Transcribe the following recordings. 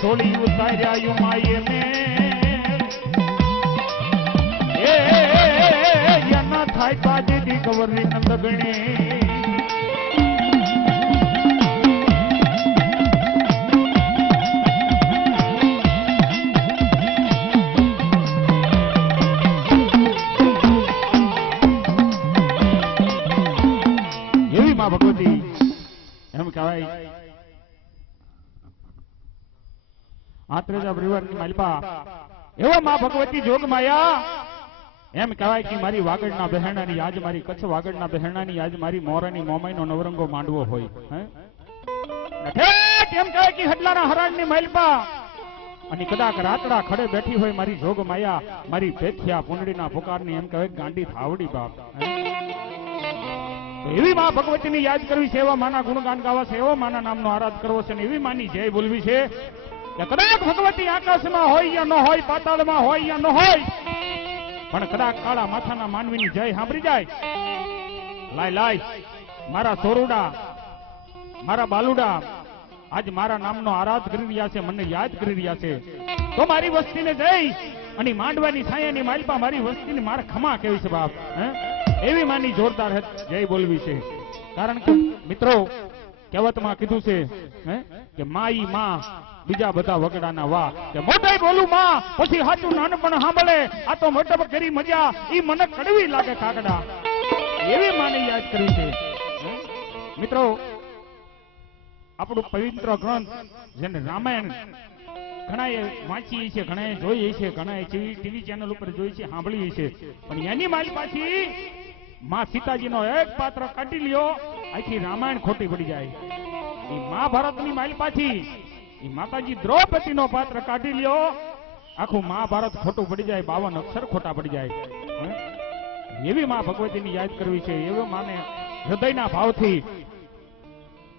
છોડી ઉતાર્યા માયે ને એના થાય પાજી કવરની નંદગણી ભગવતી એમ કહેવાય આત્રેજા પરિવારની માલપા એવો માં ભગવતી જોગ માયા એમ કહેવાય કે મારી વાગડના બહેણાની આજ મારી કચ્છ વાગડના બહેણાની આજ મારી મોરાની મોમાઈનો નવરંગો માંડવો હોય એમ કહેવાય કે હડલાના હરાણની માલપા અને કદાચ રાતડા ખડે બેઠી હોય મારી જોગ માયા મારી પેથિયા પુંડળીના પુકારની એમ કહેવાય ગાંડી થાવડી બાપ એવી માં ભગવતીની યાદ કરવી છે, એવા માના ગુણગાન ગાવા છે, એવો માના નામનો આરાધ કરવો છે, એવી માની જય બોલવી છે કે કદાચ ભગવતી આકાશમાં હોય યા ન હોય, પાતાળમાં હોય યા ન હોય, પણ કદાચ કાળા માથાના માનવીની જય સાંભળી જાય. લાય લાય મારા સોરુડા મારા બાલુડા આજ મારા નામનો આરાધ કરી રહ્યા છે, મને યાદ કરી રહ્યા છે, તો મારી વસ્તીને જઈ અને માંડવાની છાયાની માલપા મારી વસ્તીને મારે ખમા કેવી છે બાપ. એવી માની જોરદાર જય બોલવી છે. કારણ કે મિત્રો કહેવતમાં કીધું છે કે માઈ માં બીજા બધા વગડાના વાહ, કે મોટાઈ બોલું માં પછી હાચું નાનપણ સાંભળે, આ તો મોટપ કરી મજા ઈ મને કડવી લાગે કાગડા. એવી માને યાદ કરી છે. મિત્રો આપણું પવિત્ર ગ્રંથ જેને રામાયણ ઘણાએ વાંચી છે, ઘણાએ જોઈ છે, ઘણાએ ટીવી ચેનલ ઉપર જોઈ છે, સાંભળી છે, પણ એની મારી પાછી માં સીતાજીનો એક પાત્ર કાઢી લ્યો આખી રામાયણ ખોટી પડી જાય. એ મહાભારતની મારી પાછી એ માતાજી દ્રૌપદીનો પાત્ર કાઢી લ્યો આખું મહાભારત ખોટું પડી જાય, 52 અક્ષર ખોટા પડી જાય. એવી માં ભગવતીની યાદ કરવી છે, એવો માને હૃદયના ભાવથી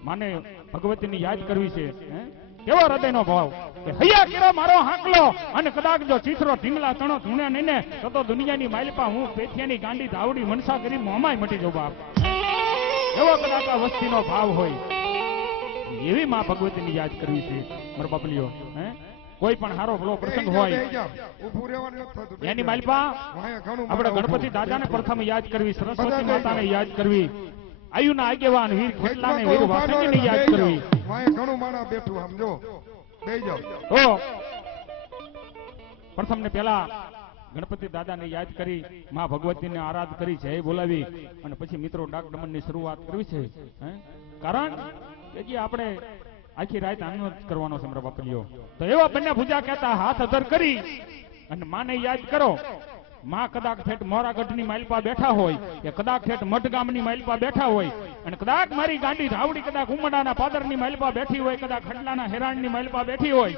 માને ભગવતીની યાદ કરવી છે. કેવો હૃદયનો ભાવ કે હૈયા કેરો મારો હાંકલો અને કદાચ જો ચીથરો ઢીંગલા તણો ધૂણ્યા નહીં ને તો દુનિયાની માલપા હું પેથિયાની ગાંડી ધાવડી મનસા કરી મોમાય મટી જાઉં બાપ. એવો કદાચ આ વસ્તીનો ભાવ હોય, એવી માં ભગવતીની યાદ કરવી છે. મારો બાપલીઓ કોઈ પણ હારો ભલો પ્રસંગ હોય એની માલપા આપણે ગણપતિ દાદાને પ્રથમ યાદ કરવી, સરસ્વતી માતાને યાદ કરવી, આયુના આગેવાન વીર ખેટલાને વીર વાસંગીને યાદ કરવી. ઘણું માણા બેઠું સમજો બેહી જાવ. તો પ્રથમ ને પહેલા ગણપતિ દાદાને યાદ કરી, માં ભગવતીને આરાધ કરી, જય બોલાવી અને પછી મિત્રો ડાક દમનની શરૂઆત કરવી છે. કારણ કે આપણે આખી રાત આનંદ કરવાનો છે મારા બાપલીઓ. તો એવા બંને ભુજા કહેતા હાથ અધર કરી અને માને યાદ કરો. માં કદાચ ઠેઠ મોરાગઢની માલપા બેઠા હોય કે કદાચ ઠેઠ મઢ ગામની માલપા બેઠા હોય અને કદાચ મારી ગાંડી ધાવડી કદાચ ઉમડાના પાદરની માલપા બેઠી હોય, કદાચ ખડલાના હેરાણની માલપા બેઠી હોય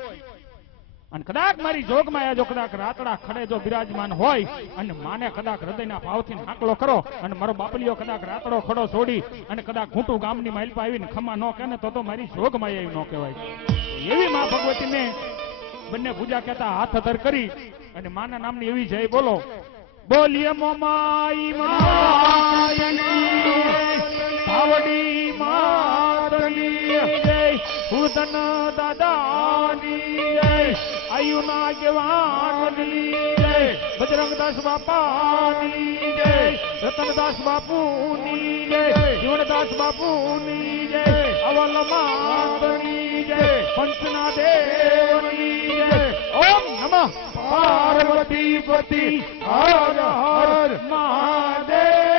અને કદાચ મારી જોગમાં જો કદાચ રાતડા ખડે જો બિરાજમાન હોય અને માને કદાચ હૃદયના ભાવથી હાંકલો કરો અને મારો બાપલીઓ કદાચ રાતડો ખડો છોડી અને કદાચ ઘૂંટું ગામની માલપા આવીને ખમા ન કહે ને તો મારી જોગમાં એવી ન કહેવાય. એવી માં ભગવતીને બંને પૂજા કહેતા હાથ અધર કરી અને માના નામની એવી જય બોલો. બોલીએ મોમાઈ માયની ભાવડી માતની જય, ભૂતન દાદાની જય, આયુના આગેવાનની જય, બજરંગદાસ બાપાની જય, રતનદાસ બાપુની જય, જીવનદાસ બાપુની જય, અવલ માતની જય, પંચના દેવની જય. ઓમ નમઃ પાર્વતી પતિ હર હર મહાદેવ.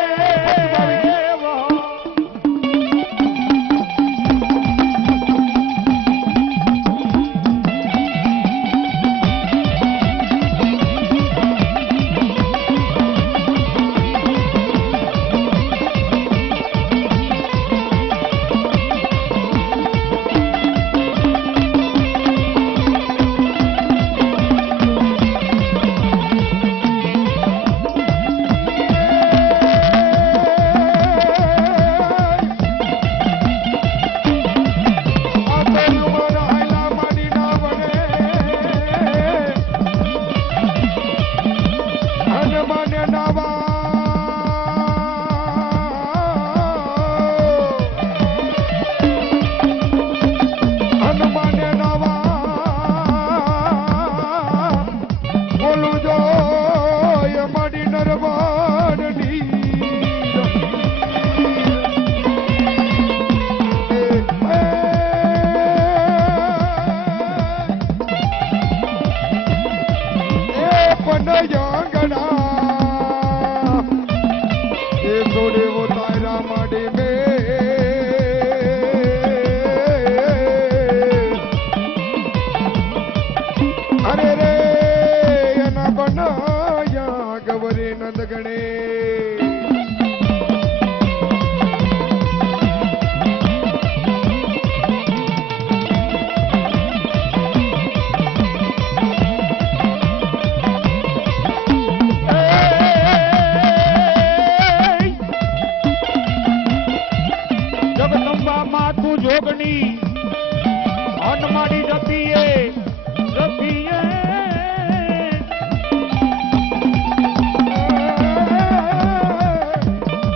માથું જોગણી અનમાડી જતીએ જતીએ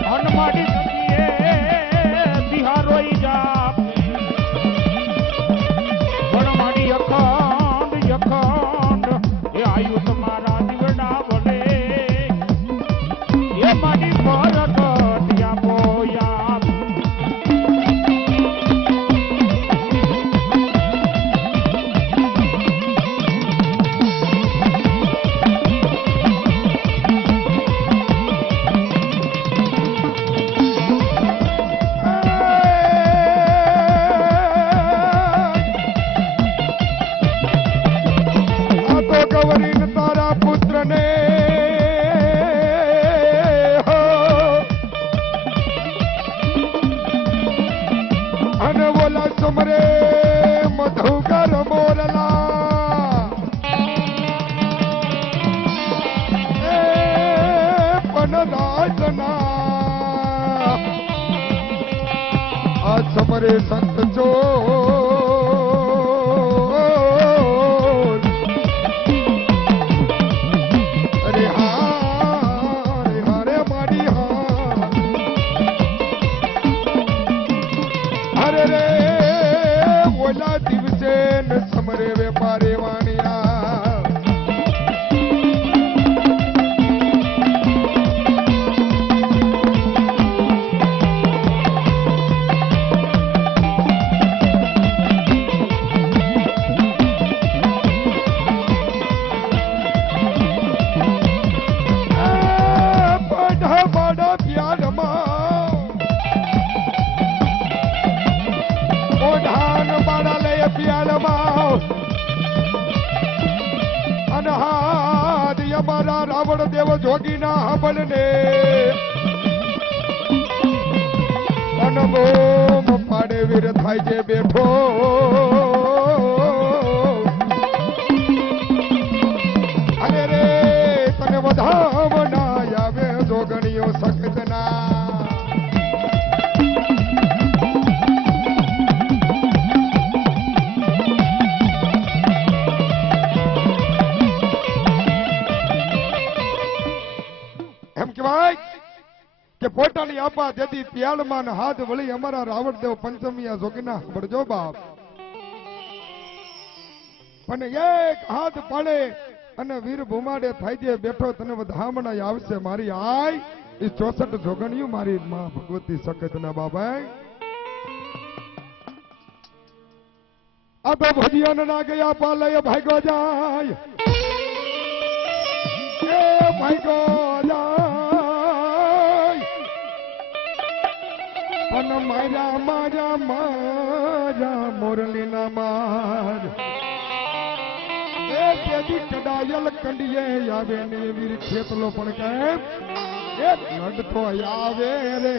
અનમાડી જતીએ બિહારોઈ જા વણમાડી અખંડ અખંડ એ આયુ તમારા દીવડા વડે એ માડી ફરક ત્યાં બોયા સમરે મધુકર મોરલા પણ રાજના આ સમરે સંત ચોર અરે હા રે માડી હા અરે રે ઓલા દિવસે ન સમરે વેપારે વાણિયા બડા બડા પ્યારમાં ઓઢાન બાળા લે પિયાલમાં અનહાદ અમારા રાવણ દેવ જોગીના હબલને અનબોમ પાડે વીર થાય છે બેઠો અરે રે તને વધાવના આવે જોગણીઓ સખતના કે પોતાની આપા જેથી પિયાલમાં હાથ વળી અમારા રાવણદેવ પંચમિયા જોગીના બળજો બાપ પણ એક હાથ પાડે અને વીર ભૂમાડે થાય છે બેઠો તને વધામણા આવશે મારી આય એ 64 જોગણીયું મારી માં ભગવતી સખતના બાબા આ તો ભજીયા ના ગયા પાલય ભાગ્યો જાય એ ભાગ્યો જાય અને મારા મારા મારા મોરલીના માર એ તેજી કડાયલ કંડીએ આવે ને વીર ખેતલો પણ કેમ એક લડતો આવે રે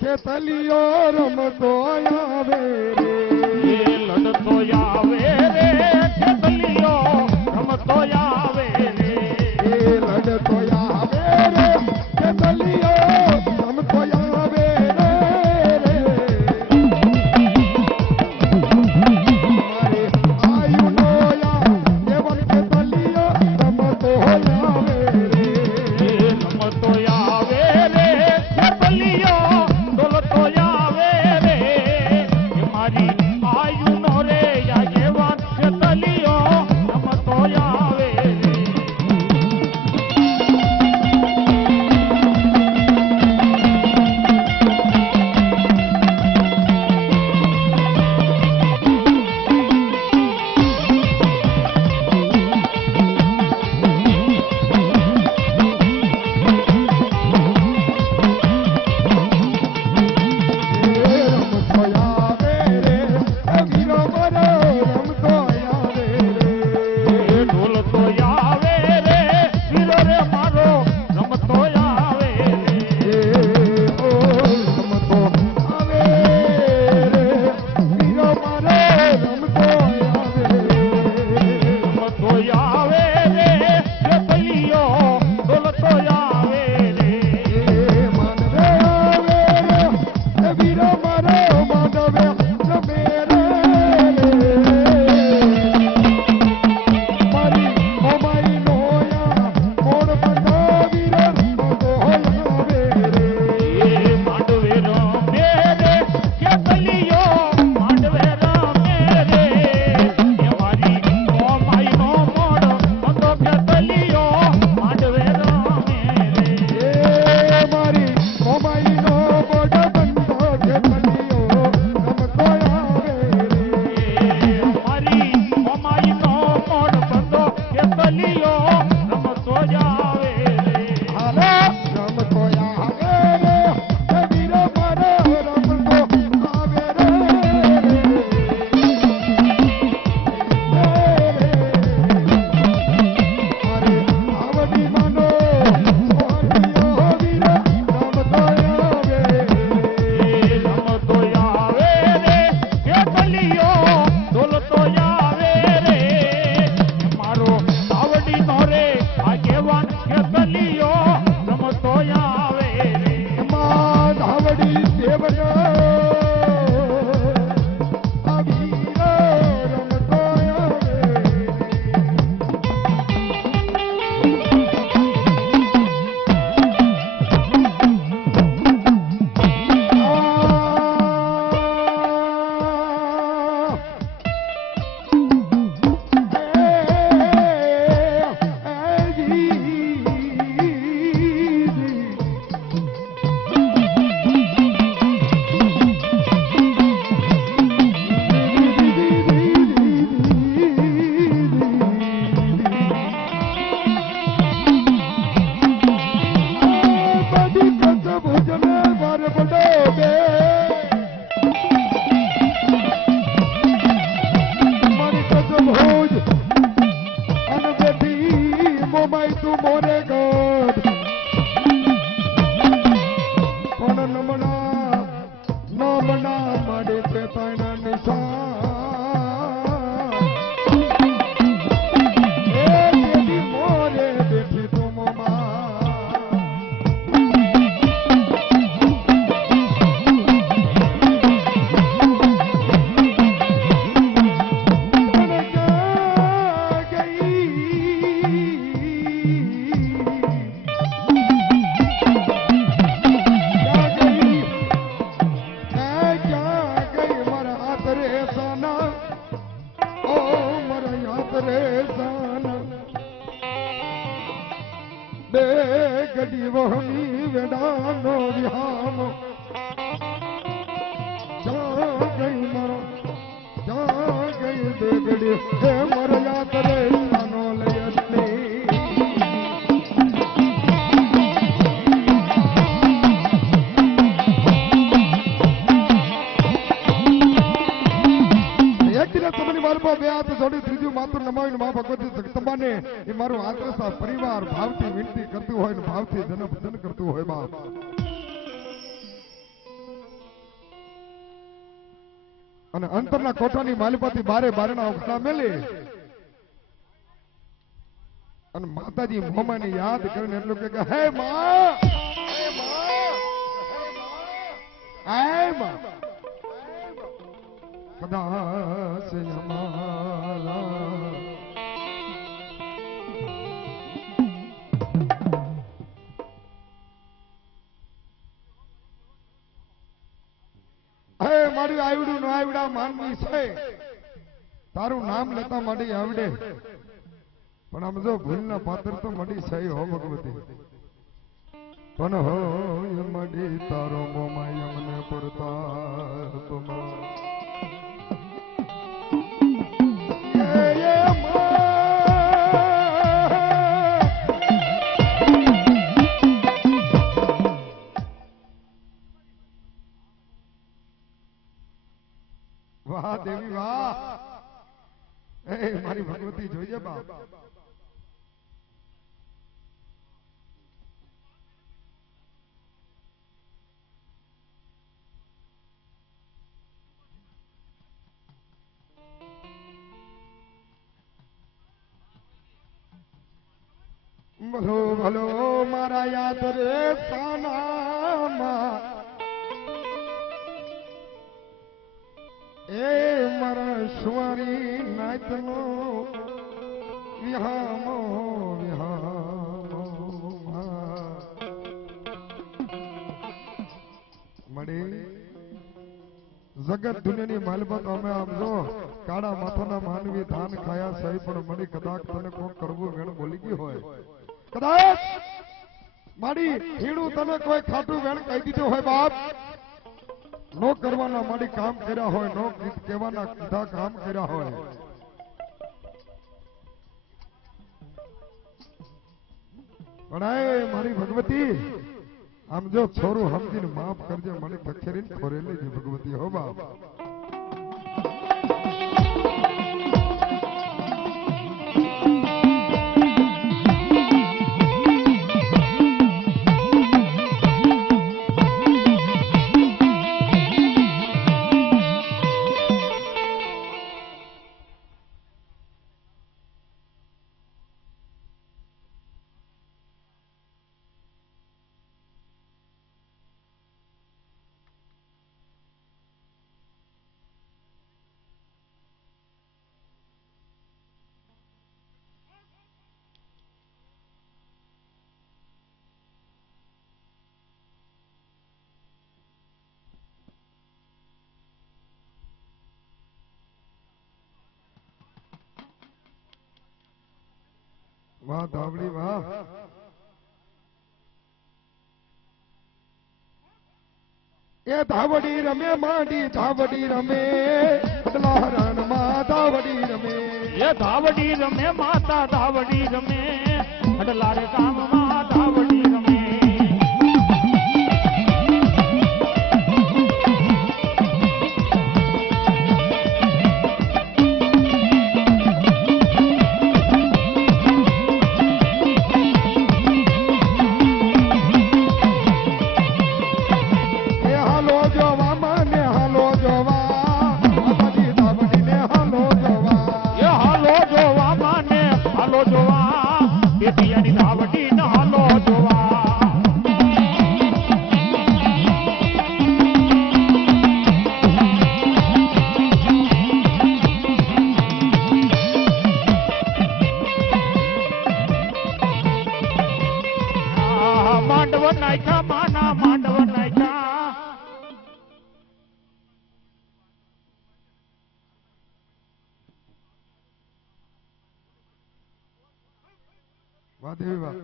ખેતલિયો રમતો આવે રે લડતો આવે રે ખેતલિયો રમતો આવે રે લડતો આવે રે ખેતલિયો રમતો આવે વીરો મારો માધવે વહમી વેડાનો વિહામ જ્યાં ગઈ દેગડી હે મરયા તરે સાનો લયસની બે હાથ જોડી ત્રીજું માત્ર નમાવીને મા ભગવતી જગદંબાને એ મારું આત્રસા પરિવાર ભાવથી વિનંતી કરતું હોય ને ભાવથી જન ભજન કરતું હોય બાપ અને અંતરના કોઠાની માલિપાથી બારે બારણા ઓખલા મેલે અને માતાજી મોમાને યાદ કરીને એટલું કે હે માં કદાચ અમારા હે મારી આવડું ન આવડા માનવી છે તારું નામ લેતા મારી આવડે પણ આમ જો ભૂલના પાત્ર તો મળી છે હો ભગવતી પણ હો મળી તારો મોમાય મને પરતાપમાં વાહ દેવી વાહ એ મારી ભગવતી જોઈએ બાપ ભલો ભલો મારા યાદ રે સાનામાં એ મારા સુવારી નાચનો વિહામો વિહામો મળી જગત દુનિયાની માલપત અમે આમ જો કાળા માથાના માનવી ધાન ખાયા સહી પણ મળી કદાચ તને કોઈ કરવું વેણ બોલી ગઈ હોય કદાચ મારી હીણું તને કોઈ ખાટું વેણ કહી દીધું હોય બાપ નો કરવાના મારી કામ કર્યા હોય નો ગીત કહેવાના કીધા કામ કર્યા હોય પણ મારી ભગવતી આમ જો છોરું સમજીને માફ કરજે મને ખખેરીને ખોરેલી છે ભગવતી હો બાપ વાહ ધાવડી વાહ એ ધાવડી રમે માંડી ધાવડી રમે હરણ માં ધાવડી રમે એ ધાવડી રમે માતા ધાવડી રમે હડલારે ગામમાં ધાવડી રમે વાહ દેવી વાહ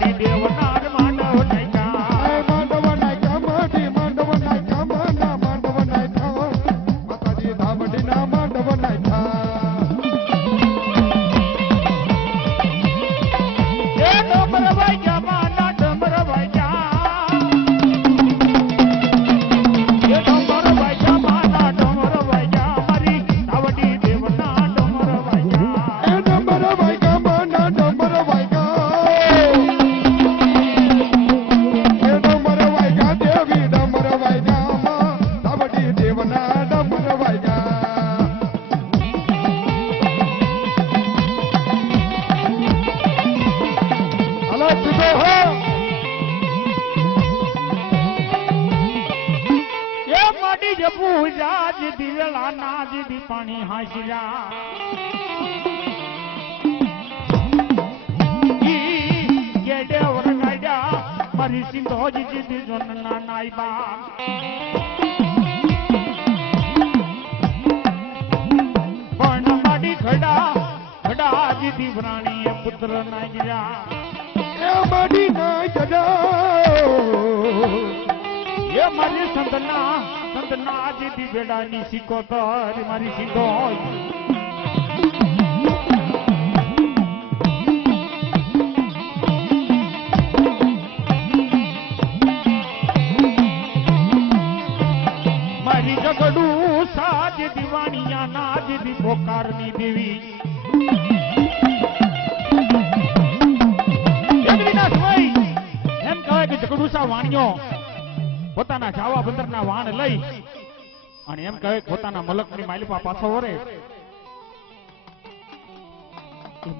ધાવડી દેવના માંડવ નાખ્યા માંડવ નાખ્યા માટી માંડવ નાખ્યા માના માંડવ નાખ્યા માતાજી ધાવડીના માંડવ નાખ્યા એ ડમર વાગ્યા માના ડમર વાગ્યા એ ડમર વાગ્યા માના ડમર વાગ્યા મારી ધાવડી દેવના ડમર વાગ્યા એ ડમર વાગ્યા માના ડમર વાગ્યા એ ડમર વાગ્યા દેવી ડમર વાગ્યા માં ધાવડી દેવના ડમર વાગ્યા હલો સીધો હો એ માડી જ પૂજા જ દિવેલા ના જ દી પાણી હાંસરા ઈ ગેડે વરગાડ્યા મારી સિંધો જ જીદી જોન ના નાઈબા પણ માડી ખડા જીદી વરાણી એ પુત્ર ના ગયા એ માડી ના જડો એ મારી સંતના જીદી બેડાની સિકોતર મારી સિંધો મારી જગડું સાજ દિવાણિયા ના જીદી પોકારની દેવી એમ કહેવાય કે જગડુસા વાણિયો પોતાના જાવા બંદરના વાણ લઈ અને એમ કહે પોતાના મલકની માલિપા પાછો વરે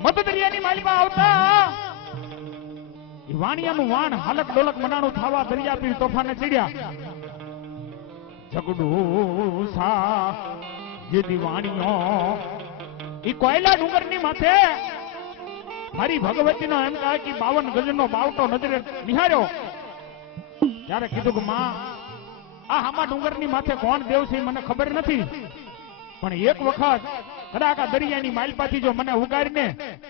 મતદરિયાની માલિપા આવતા એ વાણિયાનું વાણ હાલક ડોલક મનાનું થાવા દરિયા પી તોફાને ચડ્યા જગડુસા જે દિવાણીઓ ઈ કોયલા ડુંગરની માથે મારી ભગવતીનો એમ કહે કે 52 ગજનો બાવટો નજરે નિહાળ્યો ત્યારે કીધું કે માં આ હામા ડુંગરની માથે કોણ દેવ છે મને ખબર નથી પણ એક વખત કદાચ આ દરિયાની માલપાથી જો મને ઉગારીને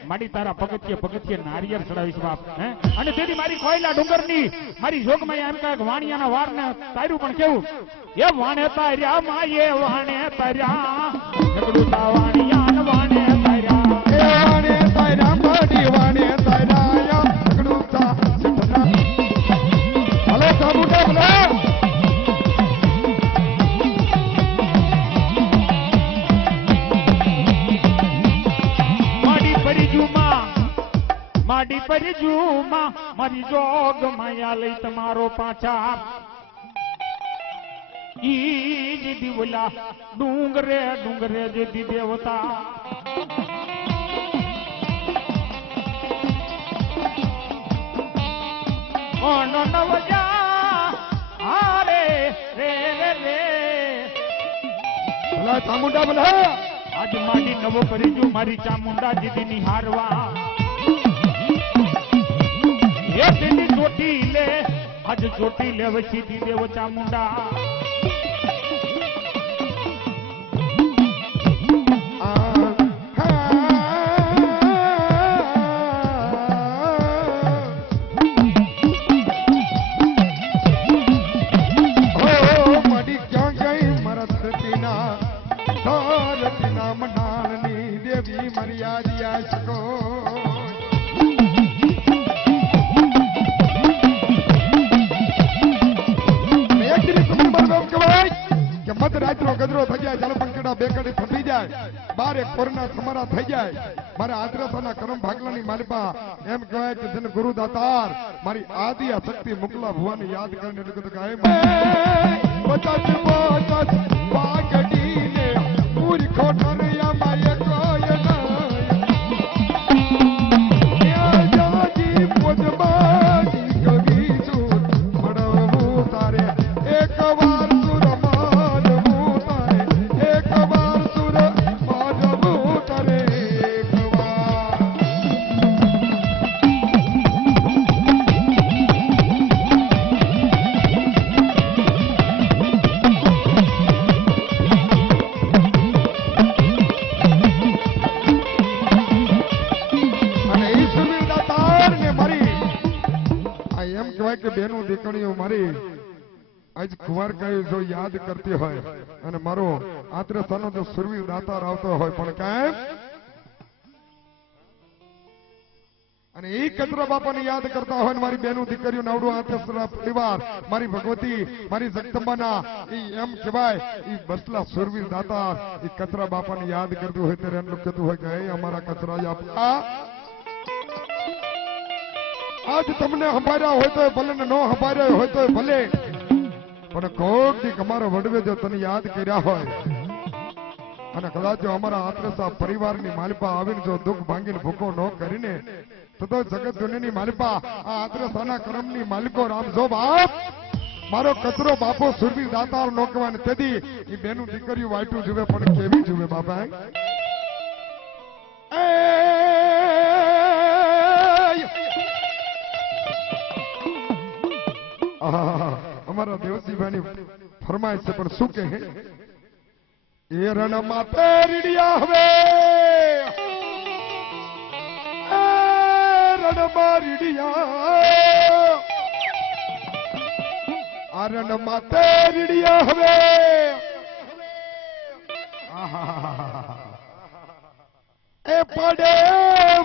મારી તારા પગથિયે નારિયેળ ચડાવીશ બાપ હે અને તેથી મારી કોયલા ડુંગરની મારી જોગમાં એમ કહે કે વાણિયાના વારને તાર્યું પણ કેવું એ વાણે તાર્યા માયે વાણે તાર્યા જગડુસા વાણિયા વાણે તાર્યા એ વાણે તાર્યા માડી વાણે તાર્યા જગડુસા સિદ્ધના હલો સાબુડા બોલા માડી પરિજુમાં મારી જોગ માયા લઈ તમારો પાછા ઈ જ દીવલા ડુંગરે જે દી દેવતા ઓનો નવજા આરે રે બોલા ચામુંડા બોલા આજ માડી નવો પરિજુ મારી ચામુંડા જીદી ની હારવા તેની ચોટી લે આજ ચોટી લે વસીથી દેવ ચામુંડા માડી ક્યાં ગઈ મરતીના મંડાણની દેવી મર્યાદિયા શકો મધરાત્રો ગજરો થઈ જાય જલ પંખીડા બેકડી ફટી જાય બારે કોરના સમારા થઈ જાય મારા આદ્રતાના કરમ ભાગલાની માલિપા એમ કહેવાય કે જેને ગુરુ દાતાર મારી આદિ આ શક્તિ મુકલા ભુવાની યાદ કરીને એટલે કીધું કે બચત વાગડીને પૂરી ખોટરિયા માય કોઈ ના જાજી પોજબાજી કવી છું મળવું તારે એકવાર આ એમ કહેવાય કે બેનું દીકરીઓ મારી આજ કુંવર કહ્યું જો યાદ કરતી હોય અને મારો આત્રસાનો જો સુરવીર દાતાર આવતો હોય પણ કેમ અને એ કચરા બાપાને યાદ કરતા હોય મારી બેનું દીકરીઓ નવડું આત્રસરા પરિવાર મારી ભગવતી મારી જગદંબાના એમ કહેવાય એ બસલા સુરવીર દાતાર એ કચરા બાપાને યાદ કરતું હોય ત્યારે એમનું કહેતું હોય કે હે અમારા કચરા આપા આજ તમને સંભાળ્યા હોય તો ભલે ને ન સંભાળ્યા હોય તો ભલે પણ કોક દી અમારા વડવે જો તને યાદ કર્યા હોય અને કદાચ જો અમારા આત્રસા પરિવારની માલિપા આવીને જો દુઃખ ભાંગીને ભૂકો ન કરીને તો જગત દુનિયાની માલિપા આ આત્રસાના કર્મની માલિકો રામ જો બાપ મારો કચરો બાપો સુરવીર દાતાર નો કહેવાય તેથી એ બેનું દીકરીઓ વાટું જુએ પણ કેવી જુએ બાપા અમારા દેવજીભાઈની ફરમાઈશ છે પણ શું કહે એ રણમાં પેરડિયા હવે રણમાં રીડિયા આ રણમાં પેરડિયા હવે એ પડે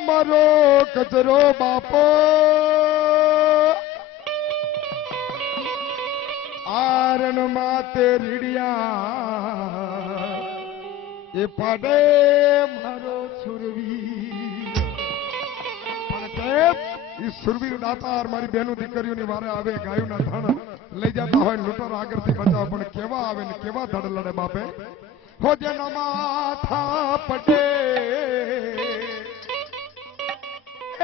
મારો કચરો બાપો આરણ માતે રીડિયા એ પાડે મારો સુરવીર પણ કેમ ઈ સુરવીર દાતાર મારી બેનું દીકરીઓની વારે આવે ગાયોના ધણ લઈ જતા હોય લૂંટર આગળથી બચાવ પણ કેવા આવે ને કેવા ધડ લડે બાપે હો જેના માથા પડે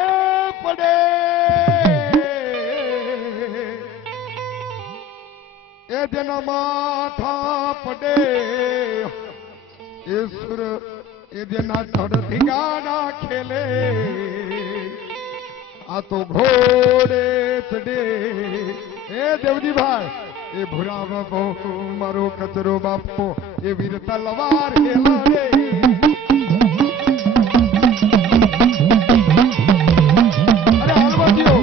એ પડે એ જેના માથા પડે એ સુર એ જેના ધડ ધીગાના ખેલે આ તો ઘોડે ચડે એ દેવજીભાઈ એ ભૂરા બાપો મારો કચરો બાપો એ વીર તલવાર ખેલા રે અરે હાલવાજીઓ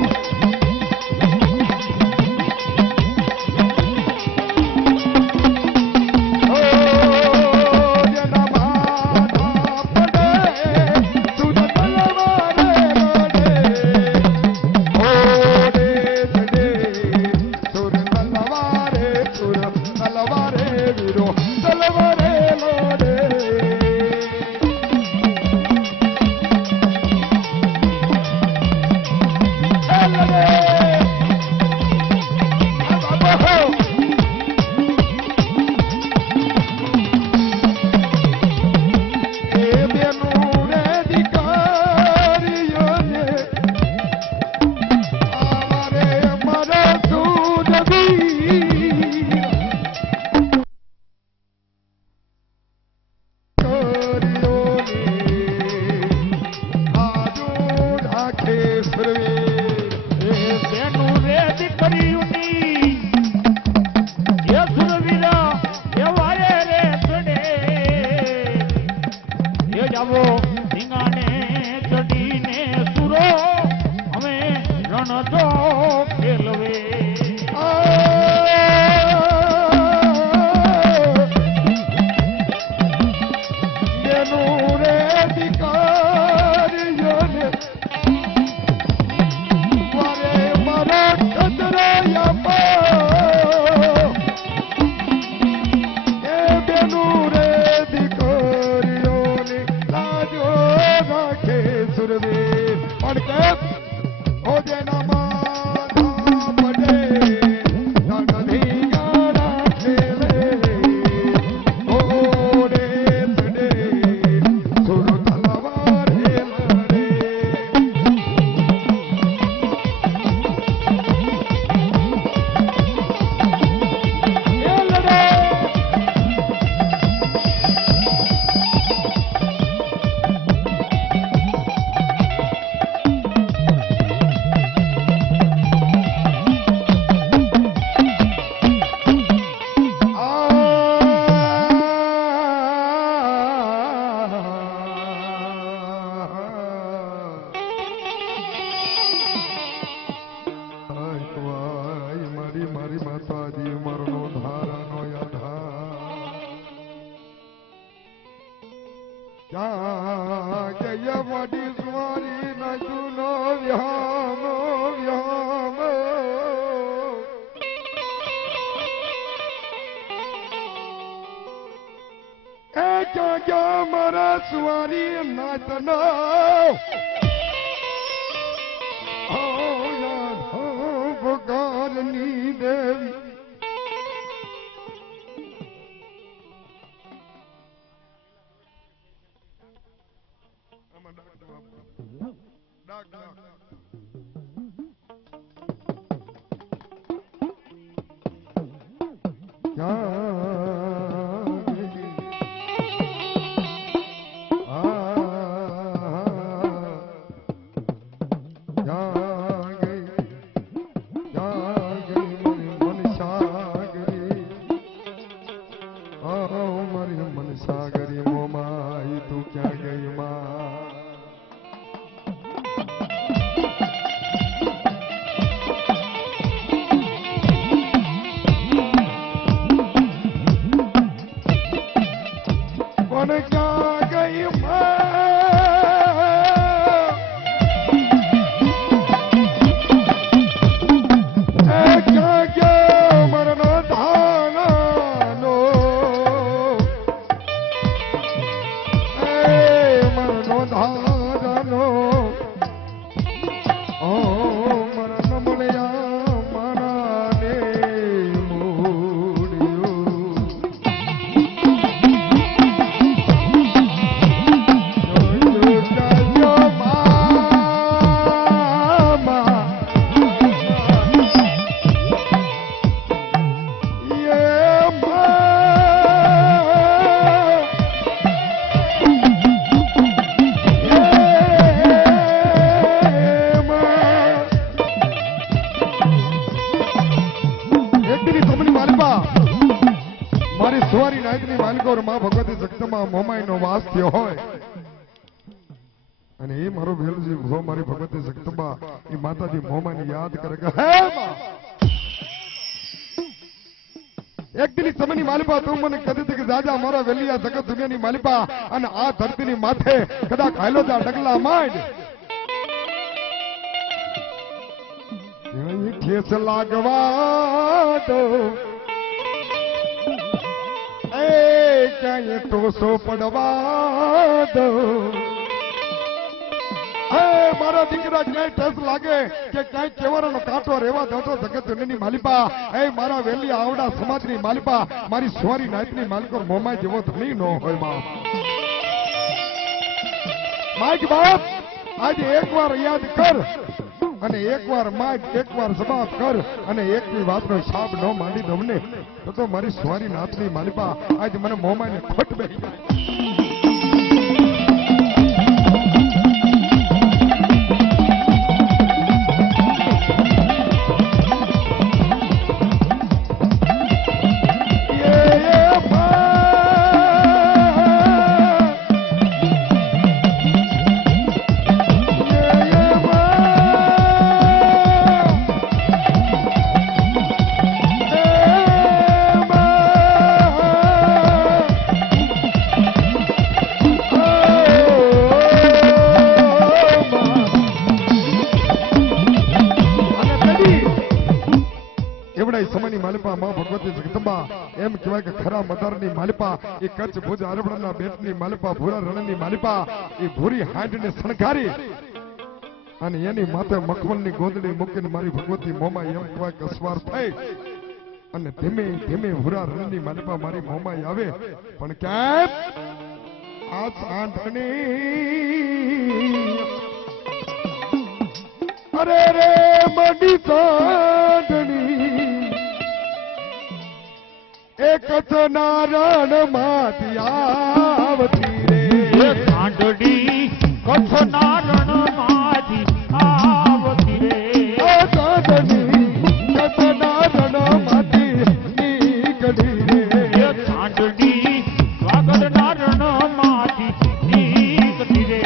માતાજી મરનો ધારાનો યાધા ક્યાં કે વડી સ્વારી ના જૂનો વ્યામ વ્યામ એ ક્યાં મારા સ્વારી નાચનો ની દેવી માતાજી મોમાની યાદ કરે કે હે એક દિન સમયની માલિપા તું મને કદી હતી કે દાદા મારા વેલિયા જગત દુનિયાની માલિપા અને આ ધરતીની માથે કદાચ હાલો જા ડગલા માંડ ઠેસ લાગવા દો એ ક્યાંય ટોસો પડવા દો મારા દીકરા ક્યાંય ઠેસ લાગે કે ક્યાંય કેવરાનો કાંટો રેવા દો જગત દુનિયાની માલિપા એ મારા વેલી આવડા સમાજની માલિપા મારી સ્વારી નાયતની માલિકો મોમાય જેવો ધણી ન હોય માં માઈક બાપ આજે એકવાર યાદ કર અને એકવાર માઈક એકવાર સમાપ્ત કર અને એકની વાતનો હિસાબ ન માંડી દઉં ને તો મારી સ્વારી નાથની માલિપા આજે મને મોમાયને ખોટ બેસી જાય એમ કહેવાય કે ખરા મદારની માલિપા એ કચ્છ ભુજ અરબડાના બેટની માલિપા ભૂરા રણની માલિપા એ ભૂરી હાંડને શણગારી અને એની માથે મખમલની ગોદડી મૂકીને મારી ભગવતી મોમાં એમ કહેવાય કે અસવાર થઈ અને ધીમે ધીમે ભૂરા રણની માલિપા મારી મોમાં આવે પણ કેમ આ સાંઢણી અરે રે મડી સાંઢણી એક નારણ માંથી આવતી રે સાંઢડી કચ્છ નારણ માંથી આવતી રે સાંઢડી કચ્છ નારણ માંથી નીકળી રે સાંઢડી વાગડ નારણ માંથી નીકળી રે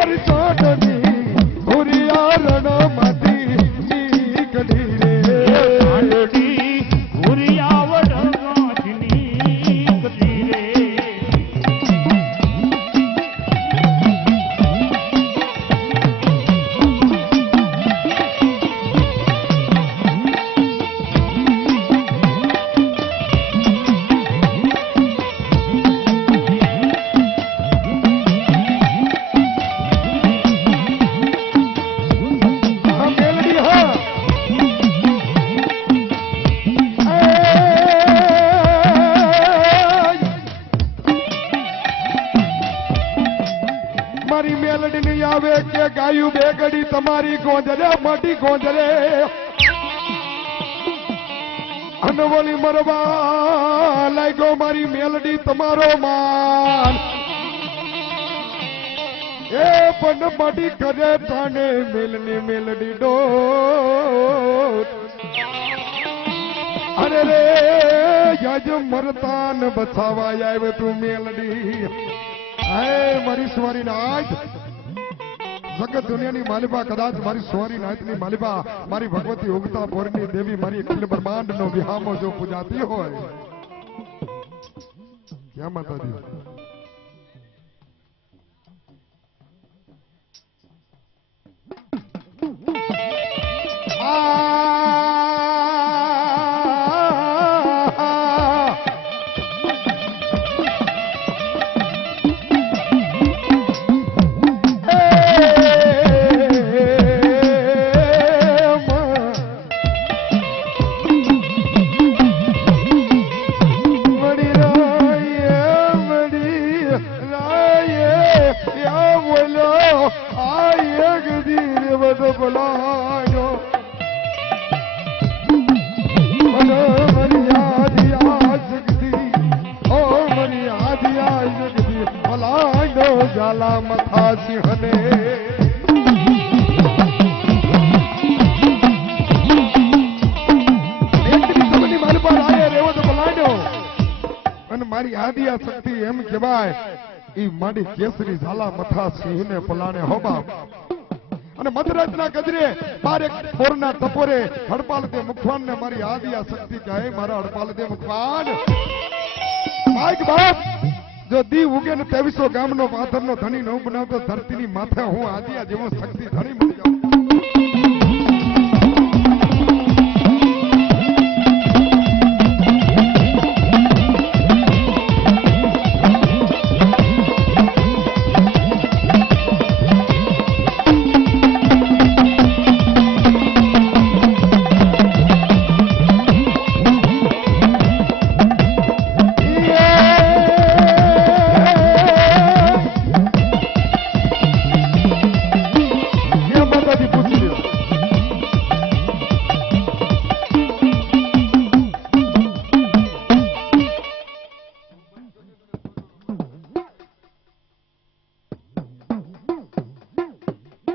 અરે સાંઢડી ભૂરિયા રણ માંથી નીકળી રે સાંઢડી માર્યું બે ઘડી તમારી ગોંજરે મોટી ગોંજરે અનવલી મરવા લાગ્યો મારી મેલડી તમારો માન એ પણ મડી કરે તાને મેલની મેલડી ડો અરે રે યજ મરતાન બચાવા આવે તું મેલડી હે મારી સ્વારી નાથ જગત દુનિયાની માલિબા કદાચ મારી સ્વારી નાથની માલિબા મારી ભગવતી ઉગતા બોરની દેવી મારી અખિલ બ્રહ્માંડનો વિહામો જો પૂજાતી હોય ક્યાં માતાજી जाला मथा सिंहने मारी आदिया शक्ति एम कहेवाय ई माडी केसरी झाला मथा सिंहने पलाणे हो बाप અને મધરાતના ગજરે મારે પોરના ટપોરે હડપાલ દે મુખવાન ને મારી આદિયા શક્તિ કહે મારા હડપાલ દે મુખવાન માઈક બાપ જો દી ઉગે ને 2300 ગામનો પાથરનો ધણી ન બનાવતો ધરતીની માથે હું આદિયા જેવો શક્તિ ધણી મળી જાઉં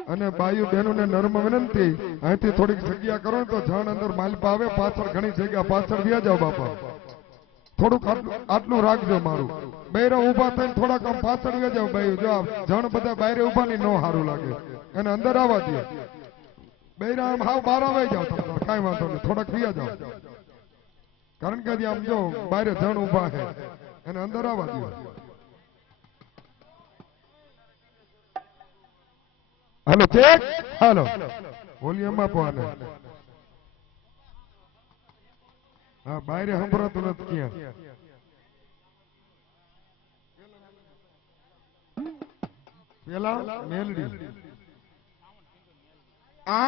અને બાયુ બહેનો ને નર્મ વિનંતી અહીંથી થોડીક જગ્યા કરો તો જાણ અંદર માલપા આવે પાછળ ઘણી જગ્યા પાછળ વ્યા જાવ બાપા થોડુંક આટલું રાખજો મારું બૈરા ઊભા થઈને થોડાક આમ પાછળ વ્યા જાવ બાયુ જો જાણ બધા બાયરે ઊભા ની નો સારું લાગે એને અંદર આવવા દે બૈરા આમ હાવ બહાર આવી જાવ તમે કાંઈ વાંધો નહીં થોડાક વ્યા જાવ કારણ કે આમ જો બાયરે જણ ઊભા છે એને અંદર આવવા દે हेलो चेक हेलो वॉल्यूम आपो आने हां बाहर संभळातो नथी क्यां पेला मेलडी आ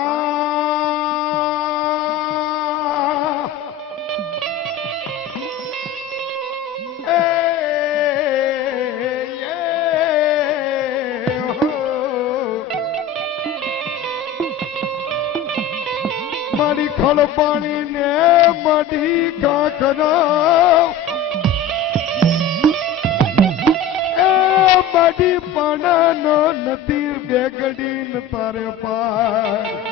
मारी खल पानी ने मडी काकरा ए मडी पाना नो नदी बेगड़ी न तारे पार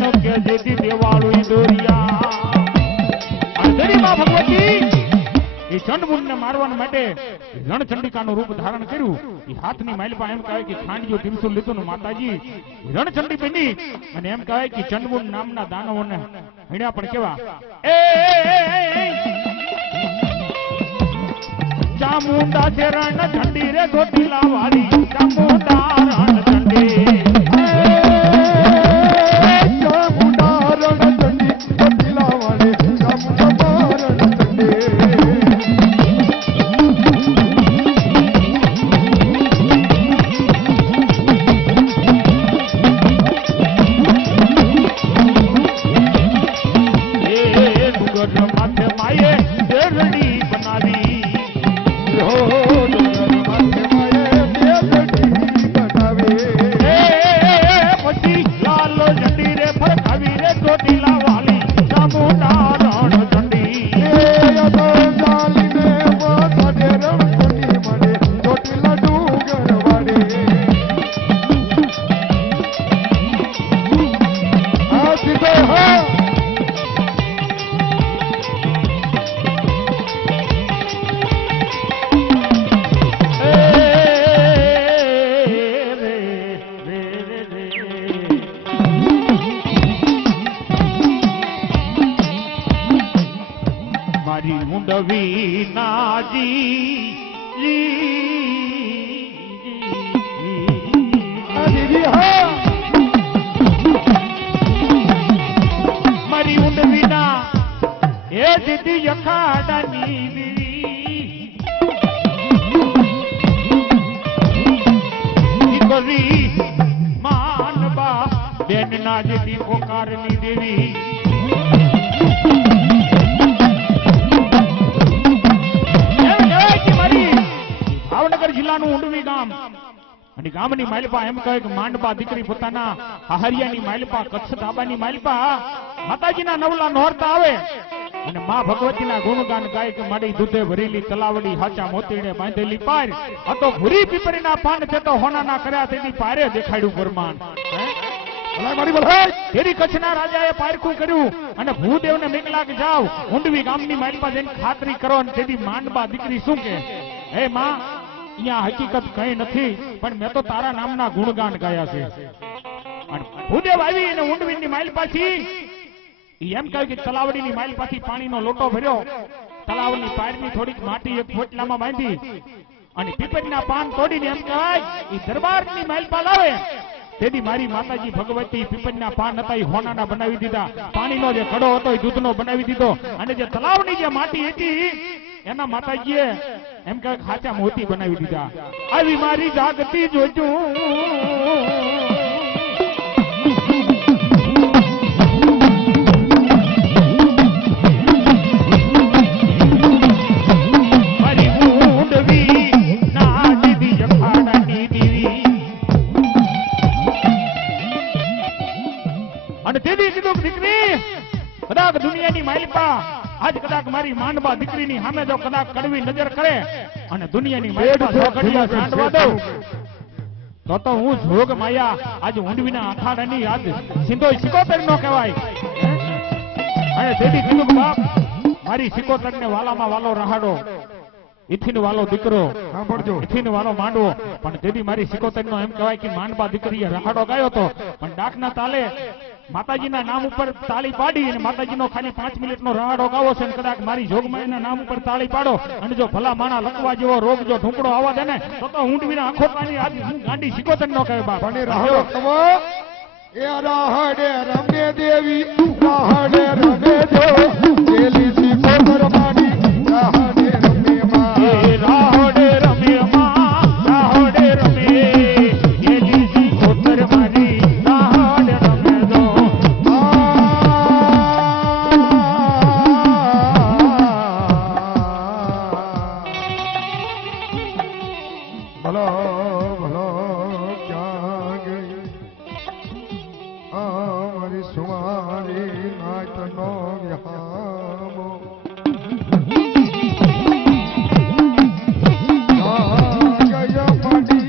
નકે જેથી દેવાળું દોરિયા અંધરી માં ભગવતી એ ચંડમુંડને મારવા માટે રણચંડિકાનું રૂપ ધારણ કર્યું. એ હાથની માલપા એમ કહે કે ખાંડિયો ત્રિશુલ લીધું માતાજી રણચંડી બની અને એમ કહે કે ચંડમુંડ નામના દાનવોને હણ્યા પણ કેવા ચામુંડા છે રણચંડી રે ગોટીલા વાળી ચામુંડા રણચંડી ગામની માલપા એમ કહે કે માંડપા દીકરી પોતાના હાહરિયાની માલપા કચ્છ ધાબાની માલપા માતાજીના નવલા નોરતા આવે અને માં ભગવતીના ગુણગાન ગાય કે મારી દૂધે ભરેલી તલાવડી હાચા મોતીડે બાંધેલી પાર આ તો ભૂરી પીપરીના પાન છે તો હોનાના કર્યા તેની પારે દેખાડ્યું પરમાન તેરી કચ્છના રાજાએ પારખું કર્યું અને ભૂદેવને મેકલા કે જાવ ઊંડવી ગામની માલપા જઈને ખાતરી કરો અને તેની માંડપા દીકરી શું કે હે માં અહીંયા હકીકત કઈ નથી પણ મેં તો તારા નામના ગુણગાન ગાયા છે. અને ભૂદેવ આવી અને ઊંડવીની માઇલ પાછી એમ કહ્યું કે તલાવડીની માઇલ પાછી પાણીનો લોટો ભર્યો, તલાવની પારની થોડીક માટી એક ફોટલામાં બાંધી અને પીપળના પાન તોડીને એમ કહેવાય એ દરબારની માઇલ પા લાવે. તેથી મારી માતાજી ભગવતી પીપળના પાન હતા એ હોનાના બનાવી દીધા, પાણીનો જે કડો હતો એ દૂધનો બનાવી દીધો અને જે તલાવની જે માટી હતી એના માતાજીએ એમ કે ખાચા મોતી બનાવી દીધા. આવી મારી જાગતી જોજો મારી ઊંડવી ના દીદી જખાડાની દીવી. અને દીદી કીધું દીકરી કદાચ દુનિયાની માલિકા આજ કદાચ મારી માંડવા દીકરીની સામે જો કદાચ કડવી નજર કરે અને દુનિયાની માલિકા તો હું જોગ માયા આજે ઊંડવીના અખાડાની આજ સિંધો સિકોતર નો કહેવાય. અને તેથી કીધું બાપ મારી સિકોતર ને વાલામાં વાલો રહાડો, ઇથીન વાલો દીકરો ઇથીન વાલો માંડવો. પણ તેથી મારી સિકોતર નો એમ કહેવાય કે માંડવા દીકરીએ રહાડો ગાયો હતો પણ ડાકના તાલે માતાજીના નામ ઉપર તાળી પાડી અને માતાજીનો ખાલી 5 મિનિટનો રહાડો ગાવો છે. કદાચ મારી જોગમાયાના નામ ઉપર તાળી પાડો અને જો ભલા માણા લખવા જેવો રોગ જો ઢુકડો આવવા દે ને તો ઊંડવીના આખોટાની આજ હું ગાંડી સિકોતર નો કહે બાપ. પણ રહાડો કમો એ રાહડે રમે દેવી રાહડે રમે જો કેલી સિકોતર માડી રાહડે રમે માં એ રાહડે રમે માં રાહડે રમે કેલી સિકોતર માડી રાહડે રમે જો. ભલો ભલો ક્યાં ગઈ મારી સુમારી નાચનો વિહામો જય મડી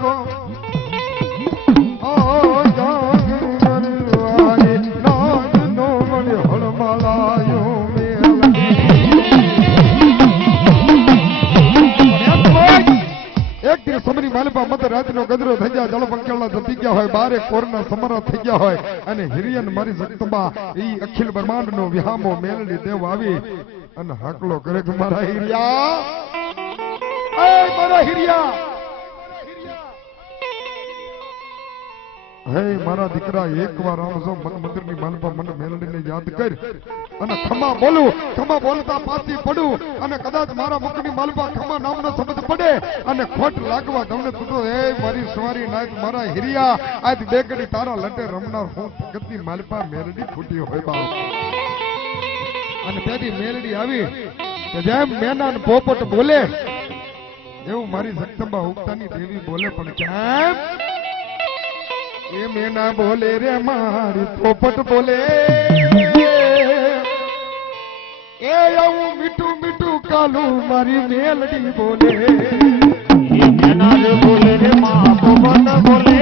को ओ जाग मरवारे नाग नो मन हलमलायो एक दिन समरी मालपा मत रात नो गदरो થઈ ગયા જળ પંખેલા જતી ગયા હોય બારે કોરના સમરા થઈ ગયા હોય અને હિરિયન મારી જગતમાં ઈ અખિલ બ્રહ્માંડ નો વિહામો મેલડી દેવ આવી અને હાકલો કરે કે મારા હિરિયા એ મારા હિરિયા હે મારા દીકરા એકવાર આવજો મન મંદિરની માલપા મન મેલડીને યાદ કર અને ખમા બોલતા પાછી પડું અને કદાચ મારા મુખની માલપા ખમા નામનો શબ્દ પડે અને ખોટ લાગવા તમને તો હે મારી સવારી નાયક મારા હિરિયા આજ બેગડી તારા લટે રમનાર હું જગતની માલપા મેલડી ફૂટી હોય બાપ અને તેથી મેલડી આવી કે જેમ મેનાન પોપટ બોલે એવું મારી જગદંબા ઉગતાની દેવી બોલે પણ કેમ એ મેના બોલે રે મારી પોપટ બોલે એ આવું મીઠું મીઠું કાલું મારી મેલડી બોલે એ મેના રે બોલે રે માં પોપટ બોલે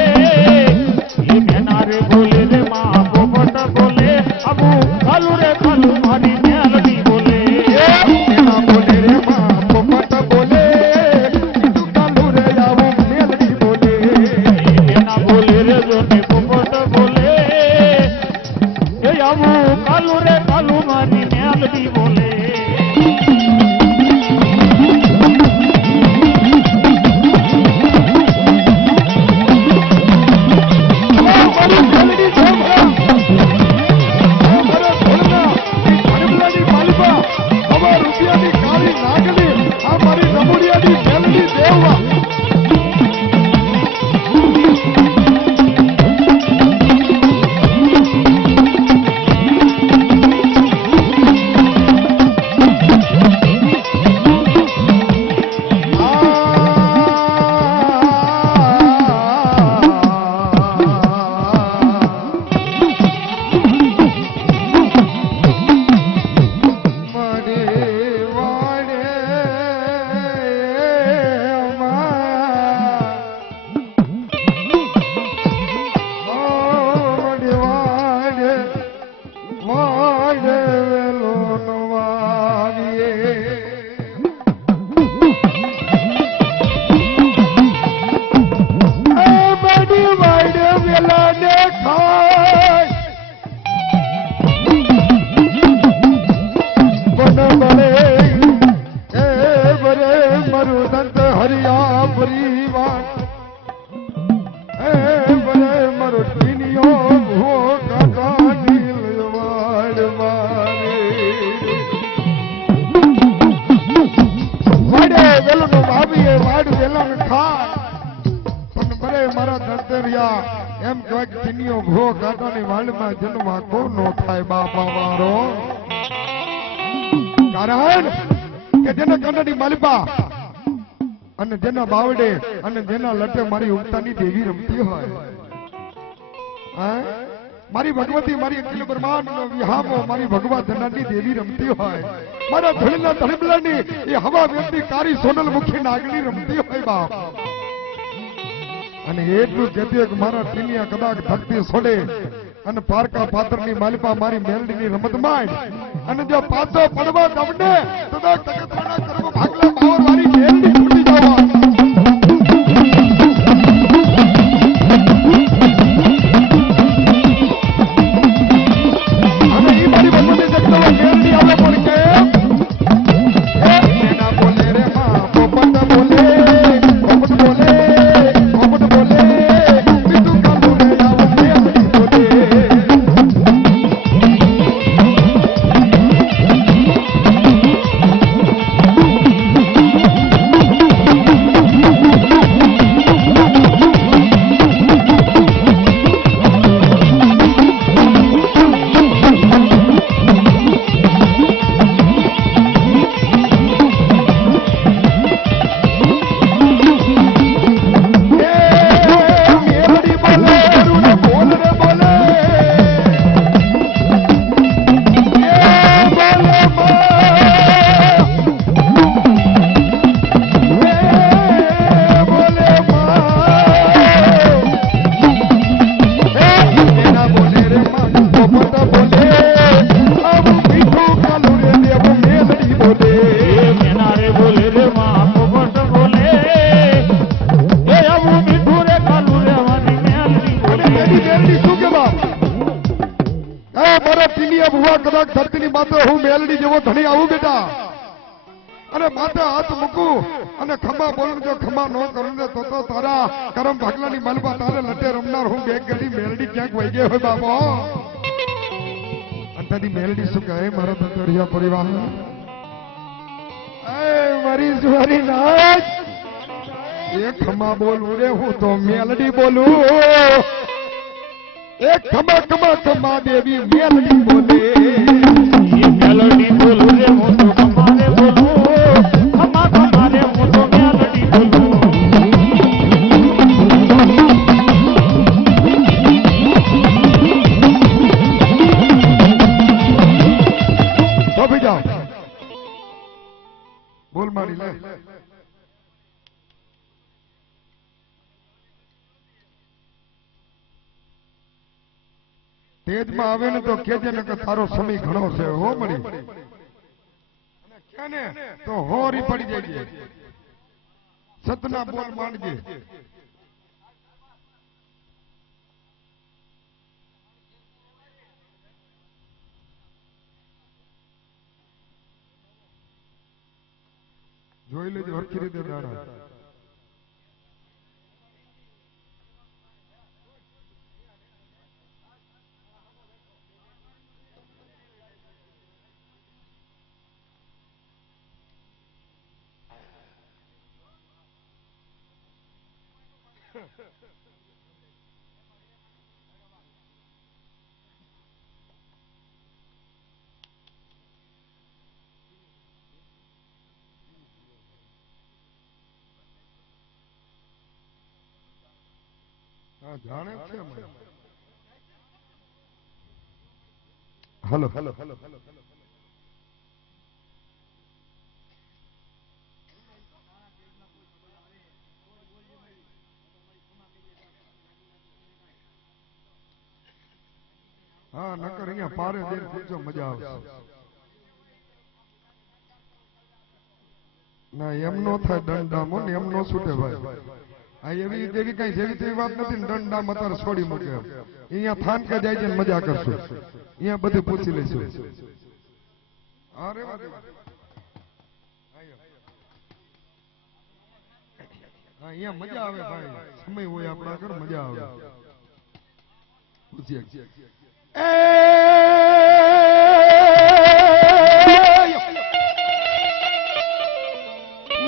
એ મેના રે બોલે રે માં પોપટ બોલે અબુ કાલુ રે કાલુ મારી મેલડી બોલે એ મેના બોલે રે માં પોપટ બોલે મીઠું કાલું રે આવું મેલડી બોલે એ મેના બોલે રે જોને પોપટ બોલે એ અબુ કાલુ રે કાલુ મારી મેલડી બોલે એમ કહેવાય કે ચીનીઓ ભો કાંટાની વાલમાં જન્મવા કોનો થાય બાપા વારો કારણ કે જેના કાંટાની માલપા અને જેના બાવડે અને જેના લટે મારી ઉગતાની દેવી રમતી હોય મારી ભગવતી મારી અખિલ બ્રહ્માંડનો વિહામો મારી ભગવા ધનાની દેવી રમતી હોય મારા ધણીના ધણબલાની એ હવા વ્યક્તિ કારી સોનલ મુખી નાગણી રમતી હોય બાપ અને એટલું કહેતી કે મારા ટીનિયા કદાચ ધરતી છોડે અને પારકા પાત્રની માલિપા મારી મેલડીની રમત માંડ અને જો પાછો પડવા તમને તો તકતરાના કર્મ ભાગલા બાવર વાળી મેલડી છૂટી જવા કદાચ ધરતીની માથે હું મેલડી જેવો ધણી આવું બેટા અને માથે હાથ મૂકું અને ખંભા બોલું જો ખંભા ન કરું ને તો તારા કરમ ભાગલાની માલબા તારે લટે રમનાર હું બે ગડી મેલડી ક્યાંક વહી ગયો હોય બાપો અંતથી મેલડી શું કહે મારા તતરિયા પરિવાર એ મારી સુવારી નાચ એક ખંભા બોલું રે હું તો મેલડી બોલું એક ખંભા ખંભા ખંભા દેવી મેલડી બોલે મેલડી બોલું રે હું તો ખંભાને બોલું ખંભા ખંભાને હું તો મેલડી બોલું તો ભી જાઓ બોલ મારી લે તેજમાં આવે ને તો કેજે ને કે તારો સમય ઘણો છે હો મળી અને તો હોરી પડી જાય સતના બોલ માંડજે જોઈ લેજો હરખી રીતે દાડા જાણે છે હલો હલો હલો હા નકર અહીંયા પારે દેર પૂછો મજા આવશે ના એમ નો થાય દંડામો ને એમ નો છૂટે ભાઈ આ એવી જેવી કઈ જેવી તેવી વાત નથી ને દંડા મતાર છોડી મૂકે અહીંયા થાન કે જાય છે મજા કરશું અહીંયા બધું પૂછી લઈશું અરે અહીંયા મજા આવે ભાઈ સમય હોય આપણા ઘર મજા આવે પૂછીએ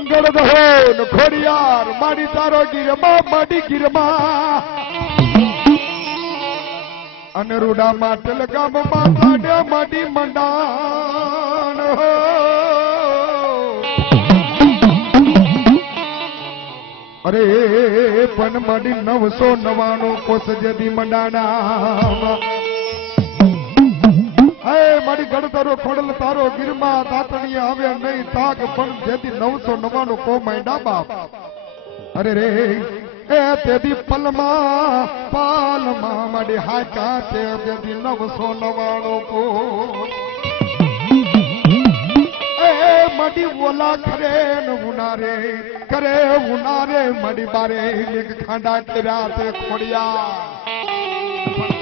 ગળદહોન ખોડિયાર માડી તારો ગીરમાં માડી ગીરમાં અને રૂડામાં ટેલગામમાં કાઢે માડી મંડાણ અરે પણ માડી 999 કોસ જદી મંડાણા હે મારી ગણતરો ખોડલ તારો ગીરમાં તાતણીએ આવે નહીં તાક પણ જેથી 999 કો માંડા બાપ અરે રે એ તેદી પાલમાં માડી હાચા તે જેથી 999 કો એ માડી ઓલા કરે ન ઉનારે કરે ઉનારે માડી બારે એક ખાંડા કર્યા તે ખોડિયા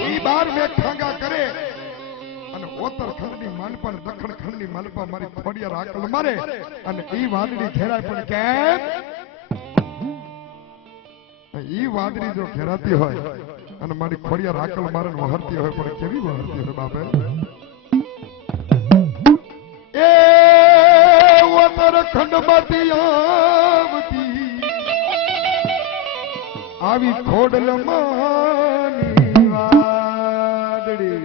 ઈ બાર મે ખાંગા કરે ઉત્તર ખંડની માલપા દક્ષિણ ખંડની માલપા મારી ખોડિયાર આકલ મારે અને ઈ વાદળી ઘેરાય પણ કેમ ઈ વાદળી જો ઘેરાતી હોય અને મારી ખોડિયાર આકલ મારે વહરતી હોય પણ કેવી વહરતી હોય બાપે એ ઉત્તર ખંડમાંથી આવતી આવી ખોડલ માની વાદળી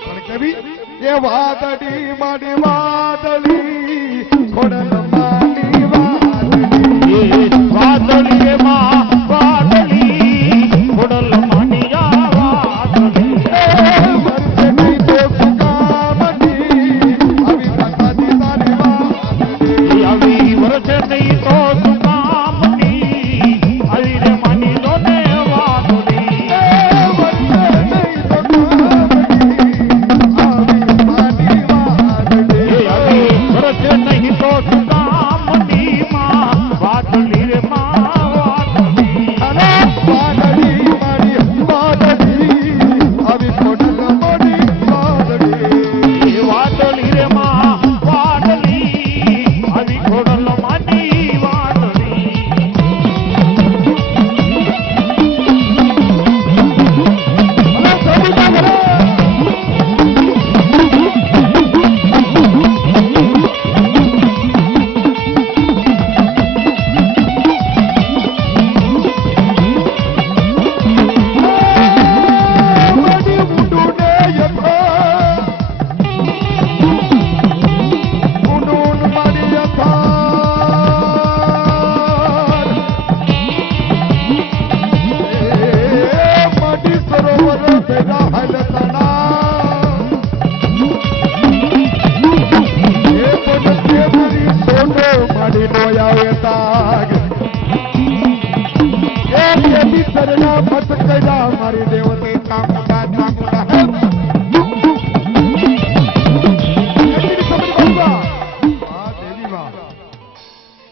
પણ કેવી એ વાદળી મારી વાદળી ખોડલ માની વાદળી વાદળી માં વાદળી ખોડલ માની વાદળી વર્ષે નહીં તો સુકામની આવી માતાજી તારી વાદળી આવી વર્ષે નહીં તો સુકામની આવી રે માની લો ને વાદળી વર્ષે નહીં તો વર્ષે નહીં તો સુકામની માં વાદળી રે માં વાદળી શરણા મત કર્યા મારી દેવતે ચામુંડા ચામુંડા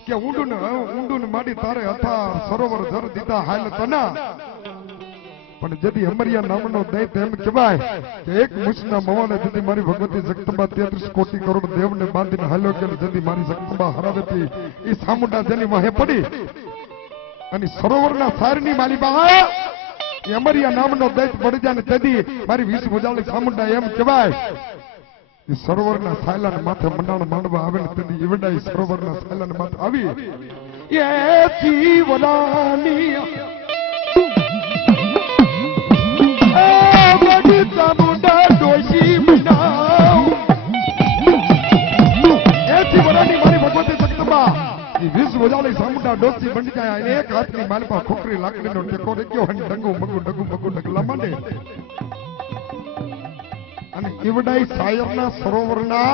કે ઊંડું ને માડી તારે હતા સરોવર જર દીધા હાલ તના પણ જદી અમરિયા નામનો દૈત એમ કહેવાય કે એક મુછના મવાને જદી મારી ભગવતી જગદંબા 33 કોટી કરોડ દેવને બાંધીને હાલ્યો કે જદી મારી જગદંબા હરાવેતી ઈ સામુંડા જેની વાહે પડી અને સરોવરના સારની માલીબા એ અમરિયા નામનો દૈત પડી જાય ને જદી મારી 20 ભુજાળી સામુંડા એમ કહેવાય એ સરોવરના સાયલાને માથે મંડાણ માંડવા આવે ને તેથી ઈવડાઈ સરોવરના સાયલાને માથે આવી એ જીવરાની બડી ચામુંડા ડોશી બનાવ એ જીવરાની મારી ભગવતી જગદંબા એ 20 ભુજાળી સામુંડા ડોશી બની જાય અને એક હાથની માલપા ખોખરી લાકડીનો ટેકો રેક્યો અને ડંગુ મગુ ડગલા માંડે અને ઈવડાઈ સાયરના સરોવરના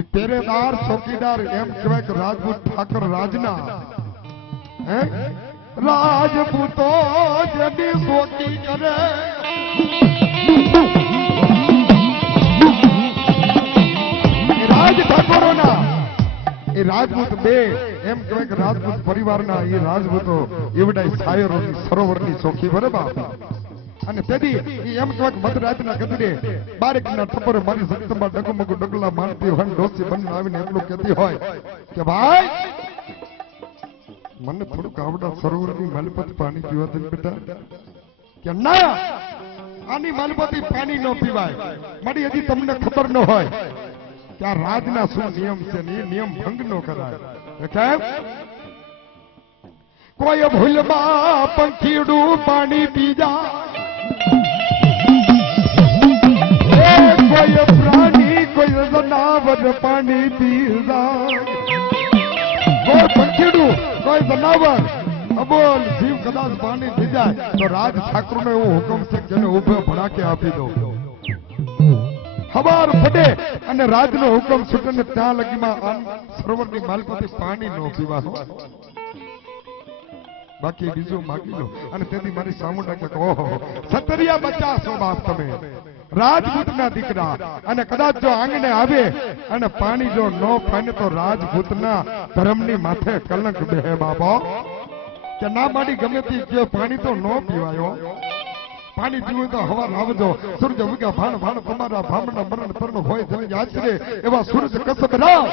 ઈ પેરેદાર ચોકીદાર એમ કહેવાય કે રાજપૂત ઠાકર રાજના હે રાજપૂતો જડી સોકી કરે રાજ ઠાકોરોના એ રાજપૂત બે એમ કહેવાય કે રાજપૂત પરિવારના એ રાજપૂતો ઈવડાઈ સાયરોની સરોવરની ચોકી ભરે બાપ અને તેથી એમ કહેવાય મધરાતના ગદડે બારેકના ટપરે મારી જગદંબા ડગમગુ ડગલા માનતી હોય ડોસી બનીને આવીને એટલું કહેતી હોય કે ભાઈ મને થોડુંક આવડા સરોવરની માલપત પાણી પીવા દે બેટા કે ના આની માલપતી પાણી ન પીવાય મારી હજી તમને ખબર ન હોય કે આ રાજના શું નિયમ છે ને એ નિયમ ભંગ ન કરાય કેમ કોઈ ભૂલમાં પંખીડું પાણી પી જાય કોઈ પ્રાણી કોઈ જનાવર પાણી પી જાય કોઈ પંખીડું કોઈ જનાવર અબોલ જીવ કદાચ પાણી પી જાય તો રાજ ઠાકુર નો એવો હુકમ છે કે એને ઉભે ભડાકે આપી દો હવાર પડે અને રાજનો હુકમ છૂટે ને ત્યાં લગીમાં સરોવરની માલપતી પાણી ન પીવાનું બાકી બીજું માગી લો અને તેથી મારી સામુંડા કે ઓહો સતરિયા બચ્ચા છો બાપ તમે રાજપૂતના દીકરા અને કદાચ જો આંગણે આવે અને પાણી જો ન પાને તો રાજપૂતના ધર્મની માથે કલંક બેહે બાપો કે ના માડી ગમે તે કે પાણી તો ન પીવાયો પાણી પીવું તો હવાર આવજો સૂરજ ઉગ્યા ભાણ ભાણ તમારા ભામણા મરણ તરણ હોય જમી આચરે એવા સૂરજ કસબ રાવ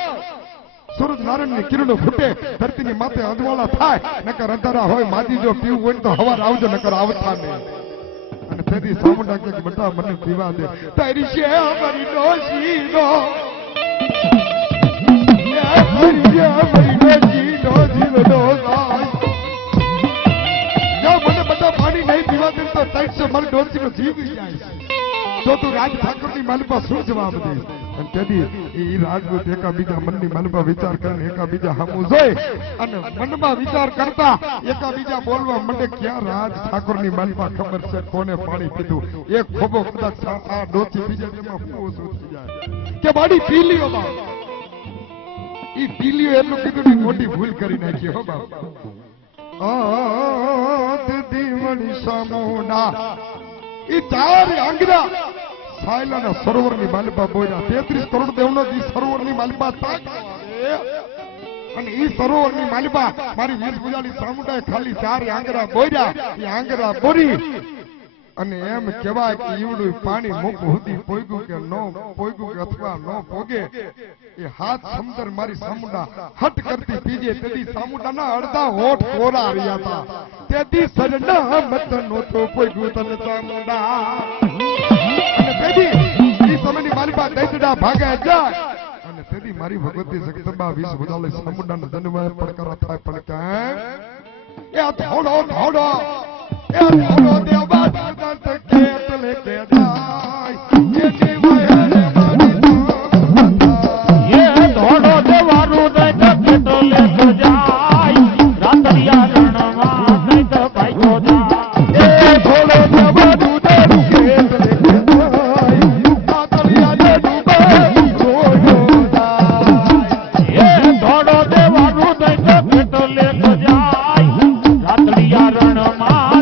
સૂરજ નારાયણ ની કિરણો ફૂટે ધરતીની માથે અંધવાળા થાય નકર અંધારા હોય માજી જો પીવું હોય તો હવાર આવજો નકર આવતા નહીં અને તેથી સામુંડા કે બેટા મને પીવા દે તારી છે અમારી ડોશી નો પાણી નહીં પીવા દે તો તારી મારી ડોશી નો જીવ જાય તો તું રાજ ઠાકોર ની માલપા શું જવાબ દે તેથી એ રાજપૂત એકાબીજા મનની માલપા વિચાર કરે એકાબીજા સામું જોઈ અને મનમાં વિચાર કરતા એકાબીજા બોલવા માંડે ક્યાં રાજ ઠાકોર ની માલપા ખબર છે કોને પાણી પીધું એક ખોબો કદાચ આ ડોચી પી જાય તેમાં શું થઈ જાય કે બાડી પી લ્યો બાપ ઈ પી લ્યો એટલું કીધું ની મોટી ભૂલ કરી નાખી હો બાપ દીવણી સામુંડા ઈ ચાર આંગરા સાયલાના સરોવરની માલિપા બોલ્યા 33 કરોડ દેવનો જી સરોવરની માલિપા તાક અને ઈ સરોવરની માલિપા મારી 20 ભુજાળી સામુંડાએ ખાલી 4 આંગરા બોલ્યા ઈ આંગરા બોરી અને એમ કહેવાય કે ઈવડું પાણી મુખ સુધી પોગ્યું કે ન પોગ્યું કે અથવા ન પોગે એ હાથ સમદર મારી સામુંડા હટ કરતી પીજે તેથી સામુંડાના અડધા હોઠ કોરા રહ્યા હતા તેથી સરના મત નોતો પોગ્યું તને સામુંડા અને તેથી ઈ સમયની મારી પાસે દૈતડા ભાગે જાય અને તેથી મારી ભગવતી જગદંબા 20 ભુજાળી સામુંડાના જન્મમાં પડકારા થાય પણ કેમ એ થોડો થોડો એ થોડો દેવા દંત કેત લેકે જાય એ જીવાય રે મારી એ થોડો દેવારું દંત કેત લેકે જાય રાતરિયા રણમાં દંત ભાઈઓ જાય એ થોડો દેવારું દંત કેત લેકે જાય રાતરિયા ડૂબે જોયો જાય એ થોડો દેવારું દંત કેત લેકે જાય રાતરિયા રણમાં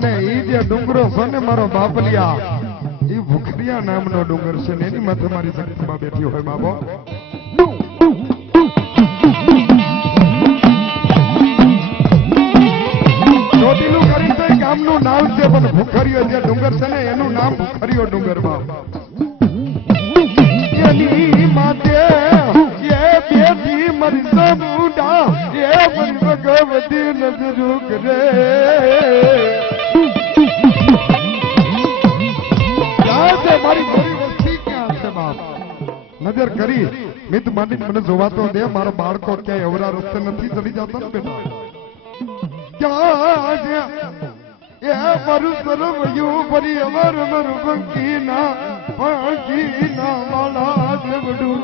અને ઈ જે ડુંગરો છે ને મારો બાપલિયા ઈ ભૂખરિયા નામનો ડુંગર છે ને એની માથે મારી શક્તિમાં બેઠી હોય બાબો. ચોટીલું કરી તો ગામનું નામ છે પણ ભૂખરિયો જે ડુંગર છે ને એનું નામ ભૂખરિયો ડુંગર બાપ. એની માથે એ બેઠી મારી સમુડા એ મારી ભગવતી નજર કરે. મારી મોરી વસ્તી ક્યાં છે બાપ? નજર કરી મિત માંડીને મને જોવા તો દે. મારો બાળકો ક્યાંય અવરા રસ્તે નથી ચડી જતા ને બેટા. ક્યાં છે એ મારું સરવયું ફરી અમર અમર પંખીના વાળા દેવડું.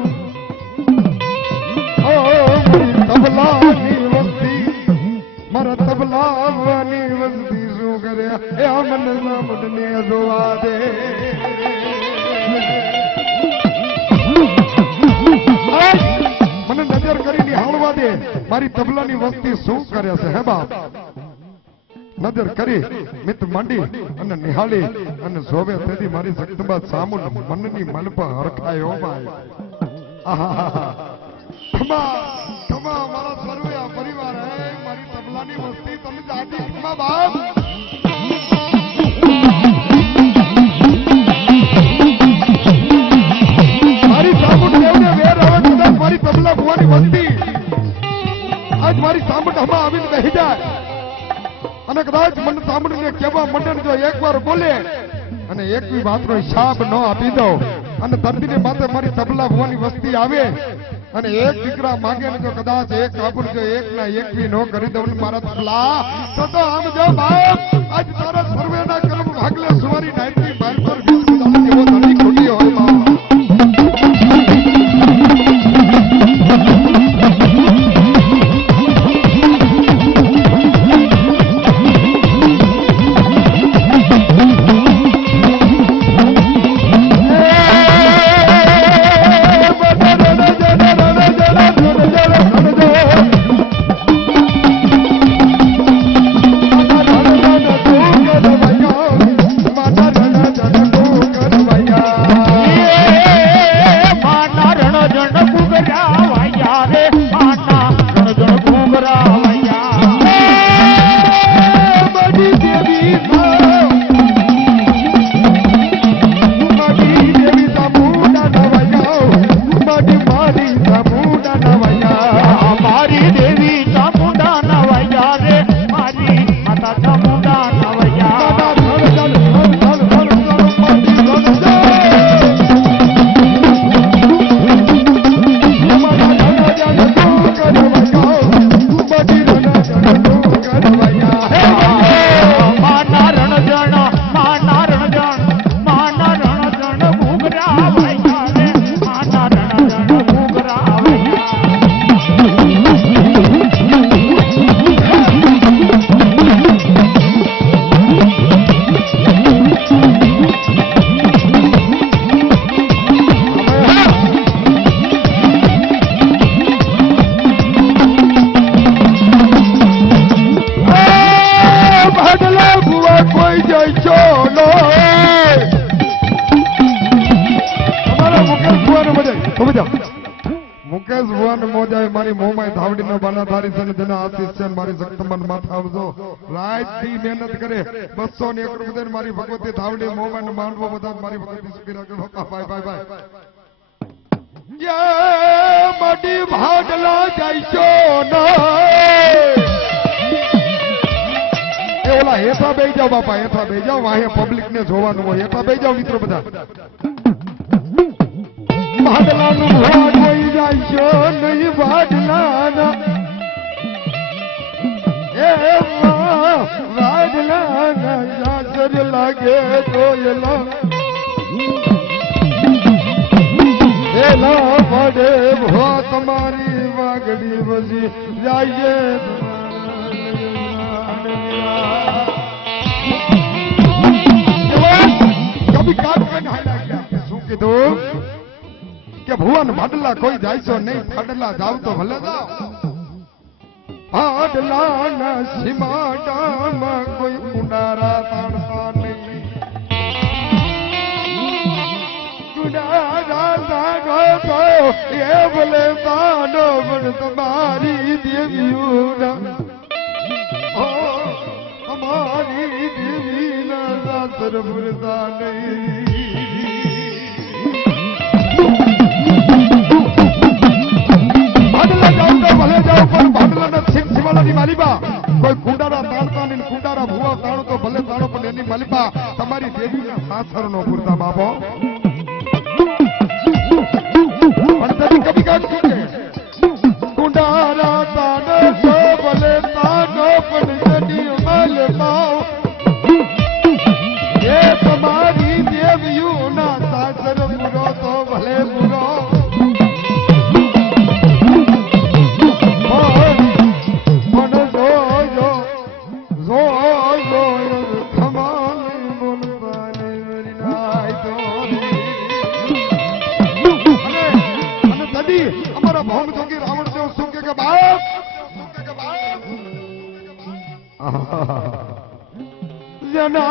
ઓ મારી તબલાની વસ્તી મારા તબલાની વસ્તી શું કરે એ મને સાંભળને જોવા દે. મને નજર કરી નિહાળવા દે મારી તબલાની વસ્તી શું કરે છે હે બાપ. નજર કરી મિત માંડી અને નિહાળી અને જોવે તેથી મારી શક્તિમાં સામુન મનની મલપા હરખાયો ભાઈ. આહા ખમા મારા સર્વે આ પરિવાર હે મારી તબલાની વસ્તી તમે જાતી ખમા બાપ. મારી સામુન દેવને વેર આવે કદાચ મારી તબલા ભુવાની વસ્તી આજ મારી સામુન હમા આવીને બેહી જાય અને કદાચ મને સાંભળીને કેવા મંડળ જો એકવાર બોલે અને એક બી વાતનો હિસાબ ન આપી દો અને ધરતીની માથે મારી તબલા ભુવાની વસ્તી આવે અને એક દીકરા માંગે ને જો કદાચ એક કાબુલ જો એક ના એક બી નો કરી દઉં મારા તબલા તો આમ જો બાપ આજ તારા સર્વેના કર્મ ભાગલે સુવારી નાઈટની બાર પર જેવો ધણી ખોટી હોય બાપ. મુકેશ ભુવન મોજાય મારી મોમાય ધાવડીનો બાના ધારી છે જેના આશીષ છે મારી શક્તિમાન માથે આવજો. રાત થી મહેનત કરે 201 રૂપિયા મારી ભગવતી ધાવડી મોમાય માંડવો બધા મારી ભગવતી સુખી રાખે. ભાઈ ભાઈ ભાઈ જય માડી ભાડલા જઈશો એ ઓલા હેઠા બેહી જાવ બાપા હેઠા બેહી જાવ. વાહે પબ્લિક ને જોવાનું હોય હેઠા બેહી જાવ મિત્રો બધા. ભાડલાનું ભાડ હોઈ જાયશો નહીં ભાડલાના એ ભાડલાના સાસર લાગે તોયલા એલા પડે ભો તમારી વાગડી બસી જાય કભી કાટ શું કીધું કે ભુવન ભાડલા કોઈ જાયશો નહીં ભાડલા જાવ તો ભલે જાવ આડલાના સીમાડામાં કોઈ કુંડારા તાણતા નહીં. કુંડારા તાણો તો એ ભલે તાનો પણ તમારી દેવીઓના અમારી દેવીના સાસર ભૂલતા નહીં. ભલે જાઓ પણ ભાડલાના સિમસિવાલાની માલિબા કોઈ કુંડારા તાણતા નહીં, કુંડારા ભૂવા તાણો તો ભલે તાણો પણ એની માલિબા તમારી દેવીના સાસરનો પૂરતા બાપો. પણ તેની કવિ કાઢ કે કુંડારા તાણો તો ભલે તાણો પણ એની માલિબા એ તમારી દેવીઓના સાસર પૂરો તો ભલે પૂરો. जना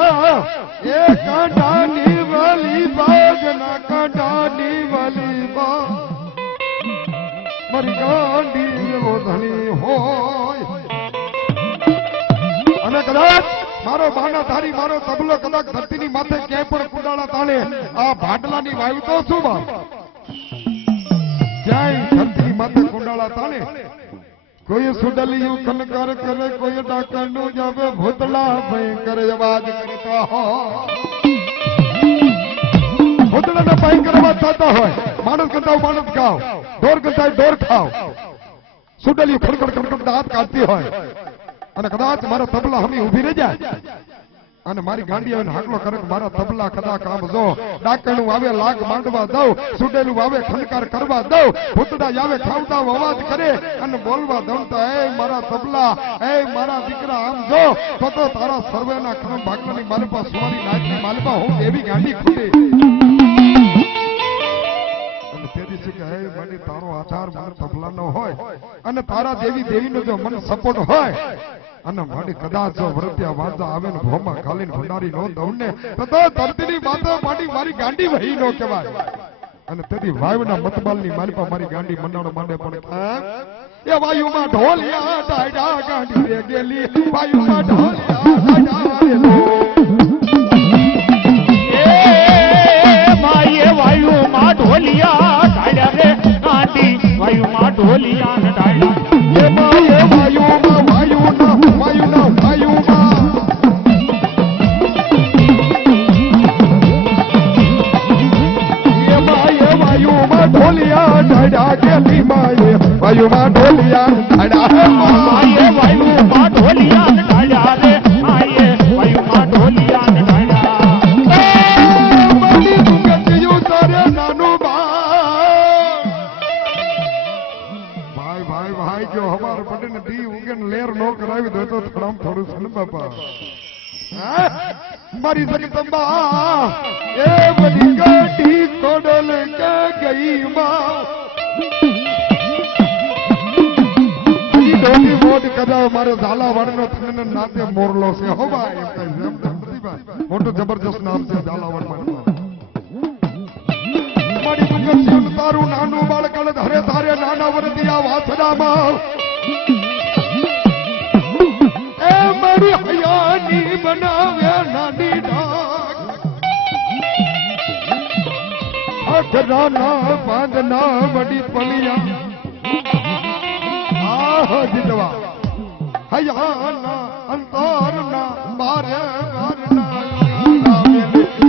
એ કાંડાની વાલી બાજના કાંડાની વાલી બા મારી ગાંડી રોધણી હોય. અને કદાચ મારો બાના ધારી મારો તબલો કદાચ ધરતીની માથે ક્યાંય પણ કુંડાળા તાણે આ ભાડલાની વાયુ તો શું બા ક્યાંય ધરતીની માથે કુંડાળા તાણે કોઈ સુડલિયું કનકાર કરે કોઈ ડાકરનું જાવે ભૂતલા ભયંકર અવાજ કરતા હોય. ભૂતલાના ભયંકર અવાજ થતા હોય. માણસ કરતા માણસ ખાવ, ઢોર કરતા ઢોર ખાવ, સુડલિયું ખડખડ ખડખડ દાંત કાઢતી હોય અને કદાચ મારા તબલા હમી ઊભી રહી જાય અને મારી ગાંડી આવીને હાકલો કરે મારા તબલા કદા કામ જો ડાકણું આવે લાગ માંડવા દઉં, સુડેલું આવે ખનકાર કરવા દઉં, ભૂતડા આવે ખાવતા અવાજ કરે અને બોલવા દઉં તો એ મારા તબલા એ મારા દીકરા આમ જો તો તારા સર્વેના ખમ ભાગવાની માલપા સુવાની નાચની માલપા હું એવી ગાંડી ખૂટે. અને તેથી છે કે હે મને તારો આધાર મને તબલાનો હોય અને તારા દેવીનો જો મન સપોર્ટ હોય અને મારી કદાચ જો વરત્યા વાંચા આવે ને ભોમાં ખાલીને ભંડારી નો દઉં ને તો ધરતીની માતા મારી ગાંડી વહી નો કહેવાય. અને તેથી વાયુના મતબાલની માલિપા મારી ગાંડી મંડાણો માંડે પણ એ વાયુમાં ઢોલિયા ડાયડા ગાંડી રે ગેલી વાયુમાં ઢોલિયા ડાયડા રે માયે વાયુમાં ઢોલિયા ડાયડા રે ગાંડી વાયુમાં ઢોલિયા ડાયડા એ માયે વાયુમાં વાયુમાં ઢોલિયા ડાડા ગેલી માયે વાયુમાં ઢોલિયા ડાડા માયે વાયુમાં ઢોલિયા ડાડા રે માયે વાયુમાં ઢોલિયા ડાડા મારી દુગતિયું તારે નાનું ભાઈ જો હમાર પટેને દી ઉગન લેર નો કરાવી દો તો થોડું થોડું સુન બાપા. મારી જગદંબા એ બધી ગાડી કોડલ કે ગઈ માં ડોલી મોડ કદાવ મારે ઝાલાવાડનો થઈને નાતે મોરલો છે હો ભાઈ એમ કઈ જેમ નથી ભાઈ મોટું જબરજસ્ત નામ છે ઝાલાવાડમાં. મારી દુગતિયું તારું નાનું બાળકણ ધરે તારે નાના વરદિયા વાસડામાં એ મારી હયાની બનાવે નાની ડાક અઠરાના બાંધના વડી પલિયા આહ જીતવા હયાના અંતરના બારે બારના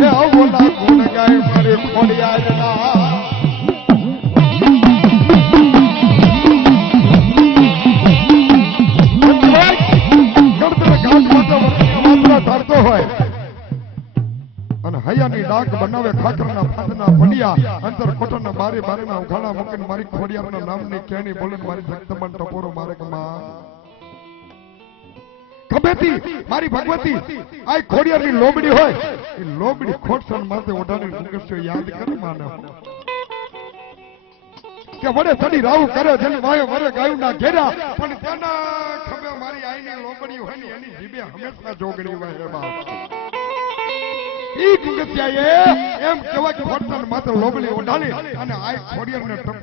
એ ઓલા ગુણ ગાય મારી ખોડિયારના અને હૈયાની ડાક બનાવે ખાકરના ફાંદના પડિયા અંતર કોટરના બારે બારેના ઉઘાડા મૂકીને મારી ખોડિયારના નામની કેણી બોલે મારી જગદંબા ટપોરો મારે કે માં કબેતી મારી ભગવતી આ ખોડિયારની લોબડી હોય એ લોબડી ખોટસન માથે ઓઢાની મુગસ્યો યાદ કરે માનવ કે વડે ચડી રાવ કરે જેને વાયો વરે ગાયું ના ઘેરા પણ તેના રોકડી હોય ને એની જીભે હંમેશા જોગણી હોય હે બાપ ઈ ગુંગતિયાએ એમ કહેવાય કે ફરતન માત્ર લોબલી ઓઢાલી અને આ ખોડિયારને